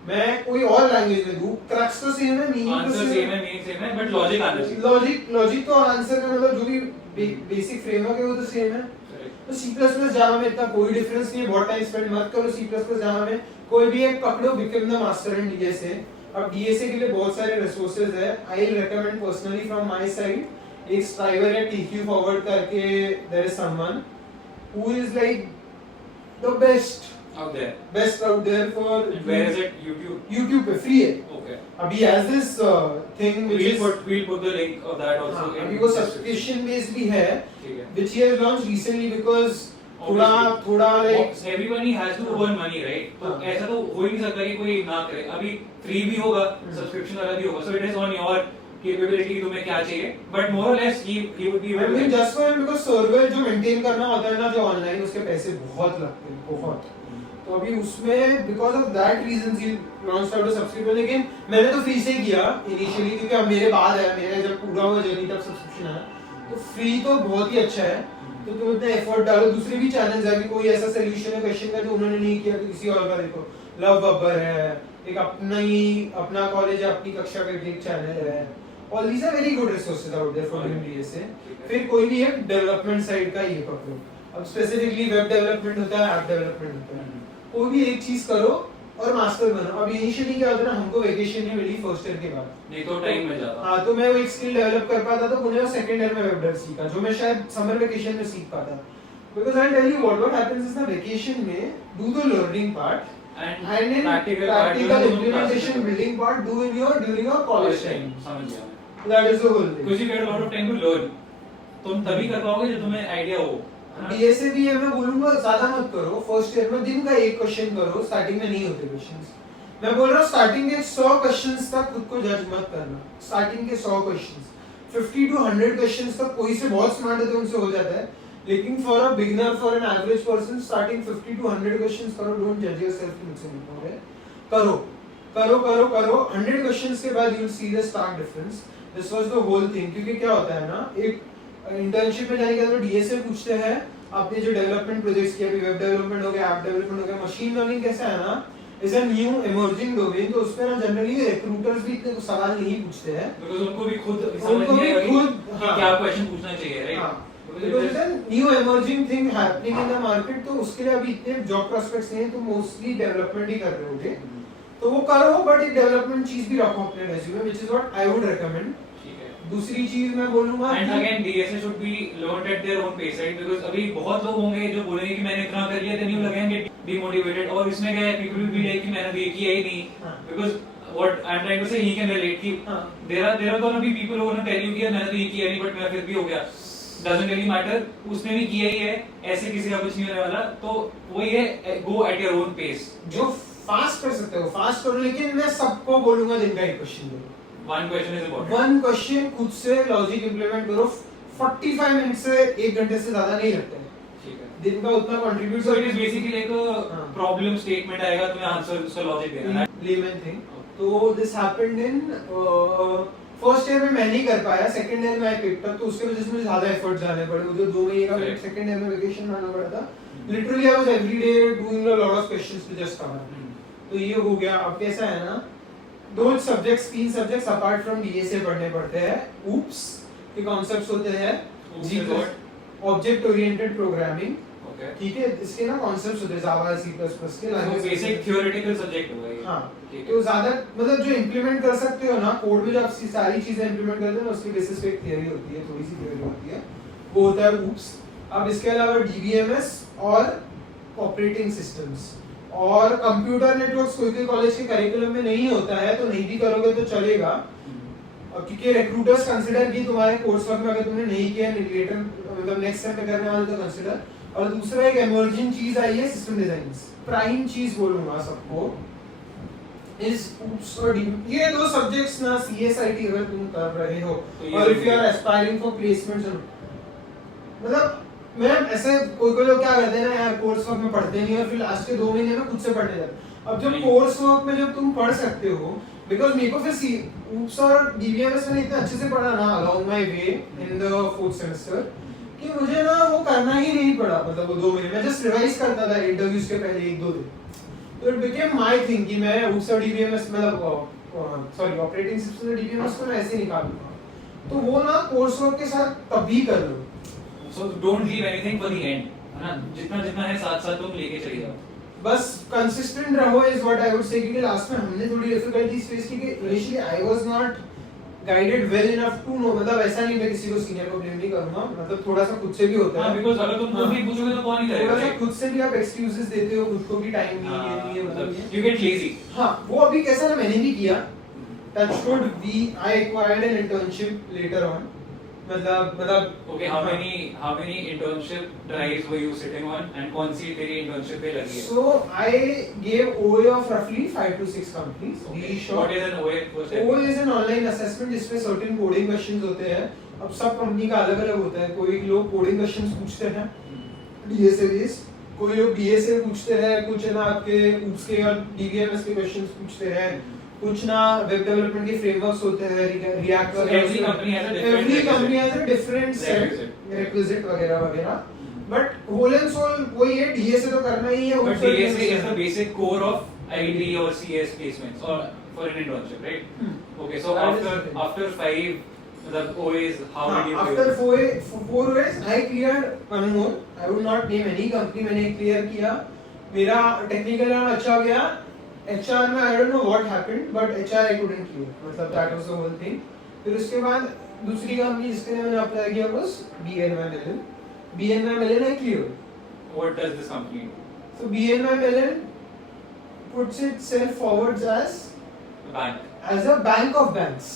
मैं कोई और लैंग्वेज में दूं, क्रक्स तो सेम है, मीनिंग तो आंसर सेम है, मीनिंग सेम है, बट लॉजिक आना चाहिए. लॉजिक तो आंसर का मतलब जो भी बेसिक फ्रेमवर्क है वो तो सेम है. तो C++ जावा में इतना कोई डिफरेंस नहीं है. बहुत टाइम स्पेंड मत करो C++ जावा में, कोई भी एक पकड़ो, become the master in DSA. अब DSA के लिए बहुत सारे रिसोर्सेज है. I will recommend personally from my side, एक स्ट्राइवर है TQ फॉरवर्ड करके, there is someone who is like the best out there for and where is it? YouTube पे फ्री है. Okay. अभी has this thing which is we'll put the link of that also. अभी वो subscription based भी है, ठीक है. which he has launched recently because थोड़ा like everybody has to earn money right, तो हाँ। ऐसा तो हो ही नहीं सकता कि कोई ना करे। अभी फ्री भी होगा, सब्सक्रिप्शन वाला भी होगा, so it is on your capability कि तुम्हें क्या चाहिए, बट मोर और लेस ही would be I mean just for because server जो मेंटेन करना होता है ना जो ऑनलाइन, उसके पैसे बहुत लगते हैं, बहुत। तो अभी उसमें because of that reasons he launch out subscription, लेकिन मैंने तो फ्री से ही किया इनिशियली, क्योंकि अब मेरे बाद है, मेरे जब पूरा हुआ जर्नी तब सब्सक्रिप्शन आया, तो फ्री तो बहुत ही अच्छा है। तो तुम इतना एफर्ट डालो। दूसरे भी चैनल्स है, अभी कोई ऐसा सोल्यूशन है क्वेश्चन का जो उन्होंने नहीं किया तो किसी और का देखो, लव बब्बर है, एक अपना कॉलेज है, अपनी कक्षा का एक चैनल है, all these are very good resources out there for doing DSA. फिर कोई भी एक डेवलपमेंट साइड का ये पकड़ो, अब स्पेसिफिकली वेब डेवलपमेंट होता है, ऐप डेवलपमेंट होता है, कोई भी एक चीज करो और मास्टर बनो। अब इनिशियली क्या होता है ना, हमको वेकेशन नहीं मिली फर्स्ट ईयर के बाद, नहीं तो टाइम मिल जाता। हाँ, तो मैं वो एक स्किल डेवलप कर पाता, तो पुणे में सेकंड ईयर में वेब डेव सीखा, जो मैं शायद समर वेकेशन में सीख पाता। Because I tell you what happens is ना, वेकेशन में do the learning part and in practical implementation building part do in your during your college time. समझ गया, That is the whole thing. because you get a lot of time to learn, तुम तभी कर पाओगे जब तुम्हें idea हो। DSA भी है, मैं बोलूंगा ज्यादा मत करो फर्स्ट ईयर में, दिन का एक क्वेश्चन करो, स्टार्टिंग में नहीं होते क्वेश्चंस। मैं बोल रहा हूँ स्टार्टिंग के 100 क्वेश्चंस तक खुद को जज मत करना, स्टार्टिंग के 100 क्वेश्चंस, 50 to 100 क्वेश्चंस तक कोई से बहुत स्मार्ट है तो उनसे हो जाता है, लेकिन for a beginner, for an average person, starting 50 to 100 questions करो, डोंट जज योरसेल्फ कि मुझसे नहीं हो रहे, करो करो करो करो 100 क्वेश्चंस के बाद you will see the stark difference. This was the whole thing, क्योंकि क्या होता है ना, एक इंटर्नशिप में जाने के बाद डीएसए पूछते हैं आपने जो डेवलपमेंट प्रोजेक्ट्स किए, अभी वेब डेवलपमेंट हो गया, ऐप डेवलपमेंट हो गया, मशीन लर्निंग कैसा है ना, is a new emerging domain, तो उसमें ना जनरली रिक्रूटर्स भी इतने सवाल नहीं पूछते हैं, बिकॉज़ उनको भी खुद समझ नहीं आएगा कि क्या क्वेश्चन पूछना चाहिए, right? Because it's a new emerging thing happening in the market, तो उसके लिए अभी इतने जॉब प्रोस्पेक्ट्स नहीं है, तो मोस्टली डेवलपमेंट ही कर रहे होगे, तो वो करो, बट एक डेवलपमेंट चीज भी रखो अपने resume, which is what I would recommend. दूसरी चीज मैं बोलूंगा, and again DSA should be learned at their own pace, right? Because अभी बहुत लोग होंगे जो बोलेंगे कि मैंने इतना कर लिया, देन यू लगेंगे डिमोटिवेटेड, और इसमें क्या है, पीपल विल बी लाइक कि मैंने तो ये किया ही नहीं, because what I am trying to say, he can relate कि there are gonna be people who will tell you कि मैंने तो ये किया नहीं, बट मेरा फिर भी हो गया, डजंट रियली मैटर, उसने भी किया ही है, ऐसे किसी का कुछ नहीं होने वाला। तो वही है, go at your own pace, जो फास्ट कर सकते हो फास्ट करो, लेकिन मैं सबको बोलूंगा दिन का एक क्वेश्चन दो, one question is important, one question खुद से लॉजिक इंप्लीमेंट करो, 45 मिनट से 1 घंटे से ज्यादा नहीं लगता है, ठीक है? दिन का उतना contribute. So it is basically एक प्रॉब्लम स्टेटमेंट आएगा, तुम्हें आंसर उसका लॉजिक देना है, लेमन थिंग। तो this happened in first year में मैं नहीं कर पाया, सेकंड ईयर में आई पिक्ड अप, तो उसके वजह से मुझे ज्यादा एफर्ट जाने पड़े, मुझे 2 महीने का सेकंड ईयर में वेकेशन मारना पड़ा था, literally I was every day doing a lot of questions to just cover. तो ये हो गया। अब कैसा है ना, 2 subjects 3 subjects apart from DSA पढ़ने पड़ते हैं। ऊप्स के कॉन्सेप्ट्स होते हैं, ऑब्जेक्ट ओरिएंटेड प्रोग्रामिंग, ओके, ठीक है, इसके ना कॉन्सेप्ट्स होते हैं जावा सी प्लस प्लस के, तो बेसिक थ्योरेटिकल सब्जेक्ट होगा ये। हाँ, ठीक है। तो ज्यादा मतलब जो इंप्लीमेंट कर सकते हो ना कोड में, जो आप सारी चीजें इंप्लीमेंट करते हो ना, उसके बेसिस पे एक थ्योरी होती है, थोड़ी सी थ्योरी होती है, वो होता है ऊप्स। अब इसके अलावा डीबीएमएस और ऑपरेटिंग सिस्टम्स और कंप्यूटर नेटवर्क्स कोई कॉलेज के करिकुलम में नहीं होता है, तो नहीं भी करोगे तो चलेगा, क्योंकि रिक्रूटर्स कंसीडर की तुम्हारे कोर्स वर्क में अगर तुमने नहीं किया, लेटर मतलब नेक्स्ट सेम पे करने वाले तो कंसीडर। और दूसरा एक इमर्जिंग चीज आई है, सिस्टम डिजाइन। प्राइम चीज बोलूंगा सबको इज ऊप्स और डी, ये 2 सब्जेक्ट्स ना सीएसआईटी अगर तुम कर रहे हो, और if you are aspiring for placements, मतलब मैं ऐसे कोई लोग क्या करते हैं ना यार, कोर्स वर्क में पढ़ते नहीं और फिर लास्ट के 2 महीने में खुद से पढ़ने जाते। अब जब कोर्स वर्क में जब तुम पढ़ सकते हो, बिकॉज मेरे को फिर ऊप्स और डीबीएमएस में इतना अच्छे से पढ़ा ना along my way in the 4th semester, कि मुझे ना वो करना ही नहीं पड़ा, मतलब वो 2 महीने मैं जस्ट रिवाइज करता था इंटरव्यूज के पहले 1-2 दिन, तो इट बिकेम माय थिंग कि मैं ऊप्स और डीबीएमएस मतलब सॉरी ऑपरेटिंग सिस्टम और डीबीएमएस को मैं ऐसे निकालूंगा, तो वो ना कोर्स वर्क के साथ तभी कर लो। So don't leave anything for the end, है ना? जितना जितना है साथ साथ तुम लेके चले जाओ, बस कंसिस्टेंट रहो is what I would say, क्योंकि लास्ट में हमने थोड़ी डिफिकल्टीज फेस की, कि initially I was not guided well enough to know, मतलब ऐसा नहीं मैं किसी को सीनियर को ब्लेम नहीं करूंगा, मतलब थोड़ा सा खुद से भी होता है, बिकॉज़ अगर तुम खुद नहीं पूछोगे तो कौन ही करेगा, थोड़ा सा खुद से भी आप एक्सक्यूजेस देते हो खुद को कि टाइम नहीं है, नहीं है, मतलब यू गेट लेजी। हां, वो अभी कैसा ना मैंने भी किया, touch wood we I acquired an internship letter on, मतलब Okay, how many internship drives were you sitting on and कौन सी तेरी internship पे लगी है? So I gave OA of roughly 5 to 6 companies. Okay. Be short. What is an OA? First OA is an online assessment जिसमें certain coding questions होते हैं. अब सब कंपनी का अलग अलग होता है. कोई लोग coding questions पूछते हैं DSA based, कोई लोग DSA पूछते हैं, कुछ है ना आपके उसके और DBMS के questions पूछते हैं. कुछ ना वेब डेवलपमेंट के फ्रेमवर्क्स होते हैं, react So every company has a different every requisite. company has a different set Requisite. requisite वगैरह वगैरह. बट होल एंड सोल वही है, DSA तो करना ही है. But DSA is the basic core of IT or CS placements or for an internship, right? Okay, so That is after 5 the OAs, how did you after clear? 4 OAs I cleared one more. I would not name any company. मैंने clear किया. मेरा technical अच्छा गया. HR में I don't know what happened, but HR I couldn't clear. मतलब that was the whole thing. फिर उसके बाद दूसरी कंपनी जिसके लिए मैंने अप्लाई किया was BNY Mellon. BNY Mellon I cleared. What does this company do? So BNY Mellon puts itself forwards Bank. as a bank of banks.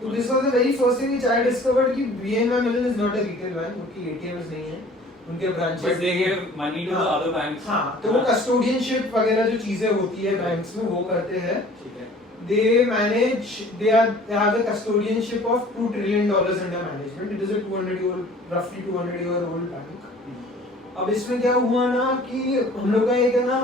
So this was the very first thing which I discovered कि BNY Mellon is not a retail bank, उनकी ATMs नहीं है, उनके branches. But they give money to the other banks. हाँ, तो वो custodianship वगैरह जो चीजें होती है banks में वो करते हैं. ठीक है. They manage, they have the custodianship of $2 trillion under management. It is a roughly 200-year-old bank. अब इसमें क्या हुआ ना कि हम लोग का एक है ना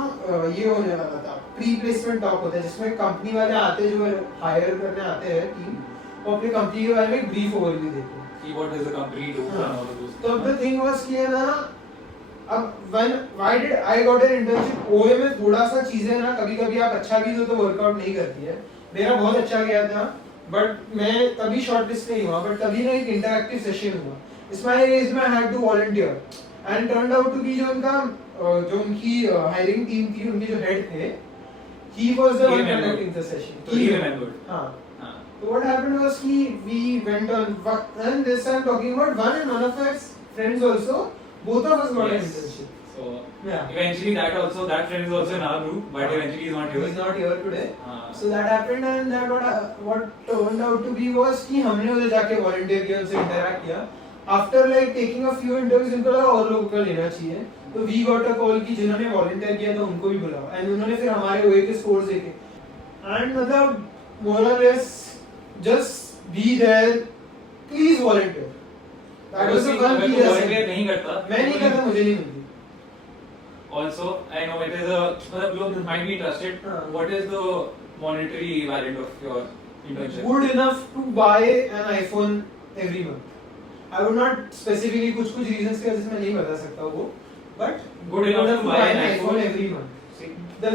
ये होने वाला था, प्री प्लेसमेंट टॉक होता है जिसमें कंपनी वाले आते हैं जो हायर करने आते हैं टीम, वो अपनी कंपनी के बारे में ब्रीफ ओवरव्यू देते हैं. See what does the company do and all of those. तो द थिंग वाज कि है ना, अब why did I got an internship. ओए में थोड़ा सा चीजें ना कभी-कभी आप अच्छा भी दो तो वर्कआउट नहीं करती है. मेरा बहुत अच्छा गया था बट मैं तभी शॉर्टलिस्ट नहीं हुआ. बट तभी ना एक इंटरैक्टिव सेशन हुआ. इसमें I had to volunteer and turned out to be जो उनकी हायरिंग टीम थी, उनके जो हेड थे, he was the one conducting the session. So he remembered. हां. So what happened was we went on, and this I'm talking about one of my friends also, both of us got an Yes. internship. So Yeah. eventually that friend is also in our group, but eventually he's not here. He's not here today. हाँ. So that happened, and that what turned out to be was कि हमने उधर जाके volunteer किया, उनसे interact किया. After like taking a few interviews, उनको लगा और लोगों का लेना चाहिए. तो we got a call कि जिन्होंने volunteer किया था उनको भी बुलाओ. And उन्होंने फिर हमारे OA के scores देखे. And मतलब more or less just be there. Please volunteer. That was the one key lesson. volunteer नहीं करता. मैं नहीं करता, मुझे नहीं मिलती. Also, I know it is a मतलब लोग might be interested. हाँ. What is the monetary value of your internship? Good enough to buy an iPhone every month. I would not specifically कुछ reasons के वजह से मैं नहीं बता सकता वो, but Good enough to buy an iPhone every month. See? The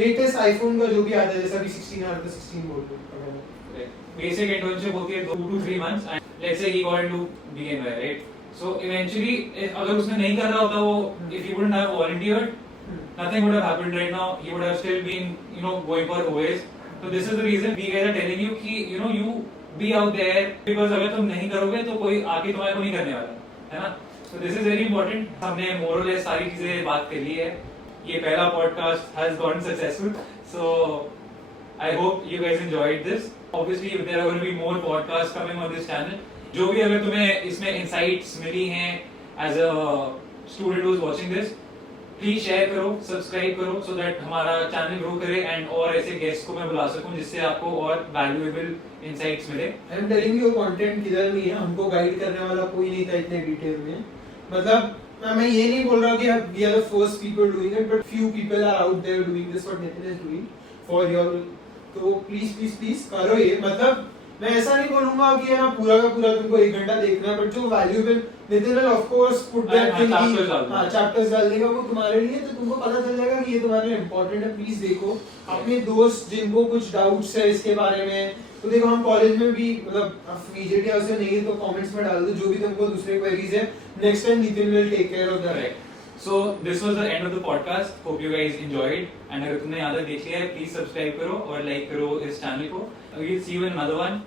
latest iPhone का जो भी आता है, जैसा भी 16 आ रहा था, 16 बोल दो. Basic internship होती है 2 to 3 months and let's say he got into BNY, right? So eventually अगर उसने नहीं कर रहा होता वो, if he wouldn't have volunteered, nothing would have happened right now. He would have still been, going for OAs. So this is the reason we guys are telling you कि you be out there, because अगर तुम नहीं करोगे तो कोई आके तुम्हारे को नहीं करने वाला, है ना? So this is very important. हमने more or less सारी चीजें बात कर ली है. ये पहला podcast has gone successful. So I hope you guys enjoyed this. Obviously there are going to be more podcasts coming on this channel. जो भी अगर तुम्हें इसमें insights मिली हैं as a student who is watching this, please share करो, subscribe करो, so that हमारा channel grow करे and और ऐसे गेस्ट को मैं बुला सकूं जिससे आपको और वैल्यूएबल इनसाइट्स मिले. I am telling you, content किधर नहीं है, हमको गाइड करने वाला कोई नहीं था इतने डिटेल में. मतलब मैं ये नहीं बोल रहा कि we are the first people doing it, but few people are out there doing this what Nitin is doing for your. तो प्लीज करो ये. मतलब मैं ऐसा नहीं बोलूंगा कि ना पूरा का पूरा तुमको 1 घंटा देखना है, बट जो valuable Nitin will of course put that thing, chapters डाल देगा वो तुम्हारे लिए, तो तुमको पता चल जाएगा कि ये तुम्हारे लिए इंपॉर्टेंट है. प्लीज देखो. अपने दोस्त जिनको कुछ डाउट्स है इसके बारे में, तो देखो हम कॉलेज में भी मतलब वीजेटी हाउस में नहीं है तो कमेंट्स में डाल दो जो भी तुमको दूसरे क्वेरीज है. Next time Nitin will take care of that. So this was the end of the podcast. Hope you guys enjoyed. And अगर तुमने यहाँ तक देख लिया है, please subscribe करो और like करो इस चैनल को. We'll see you in another one.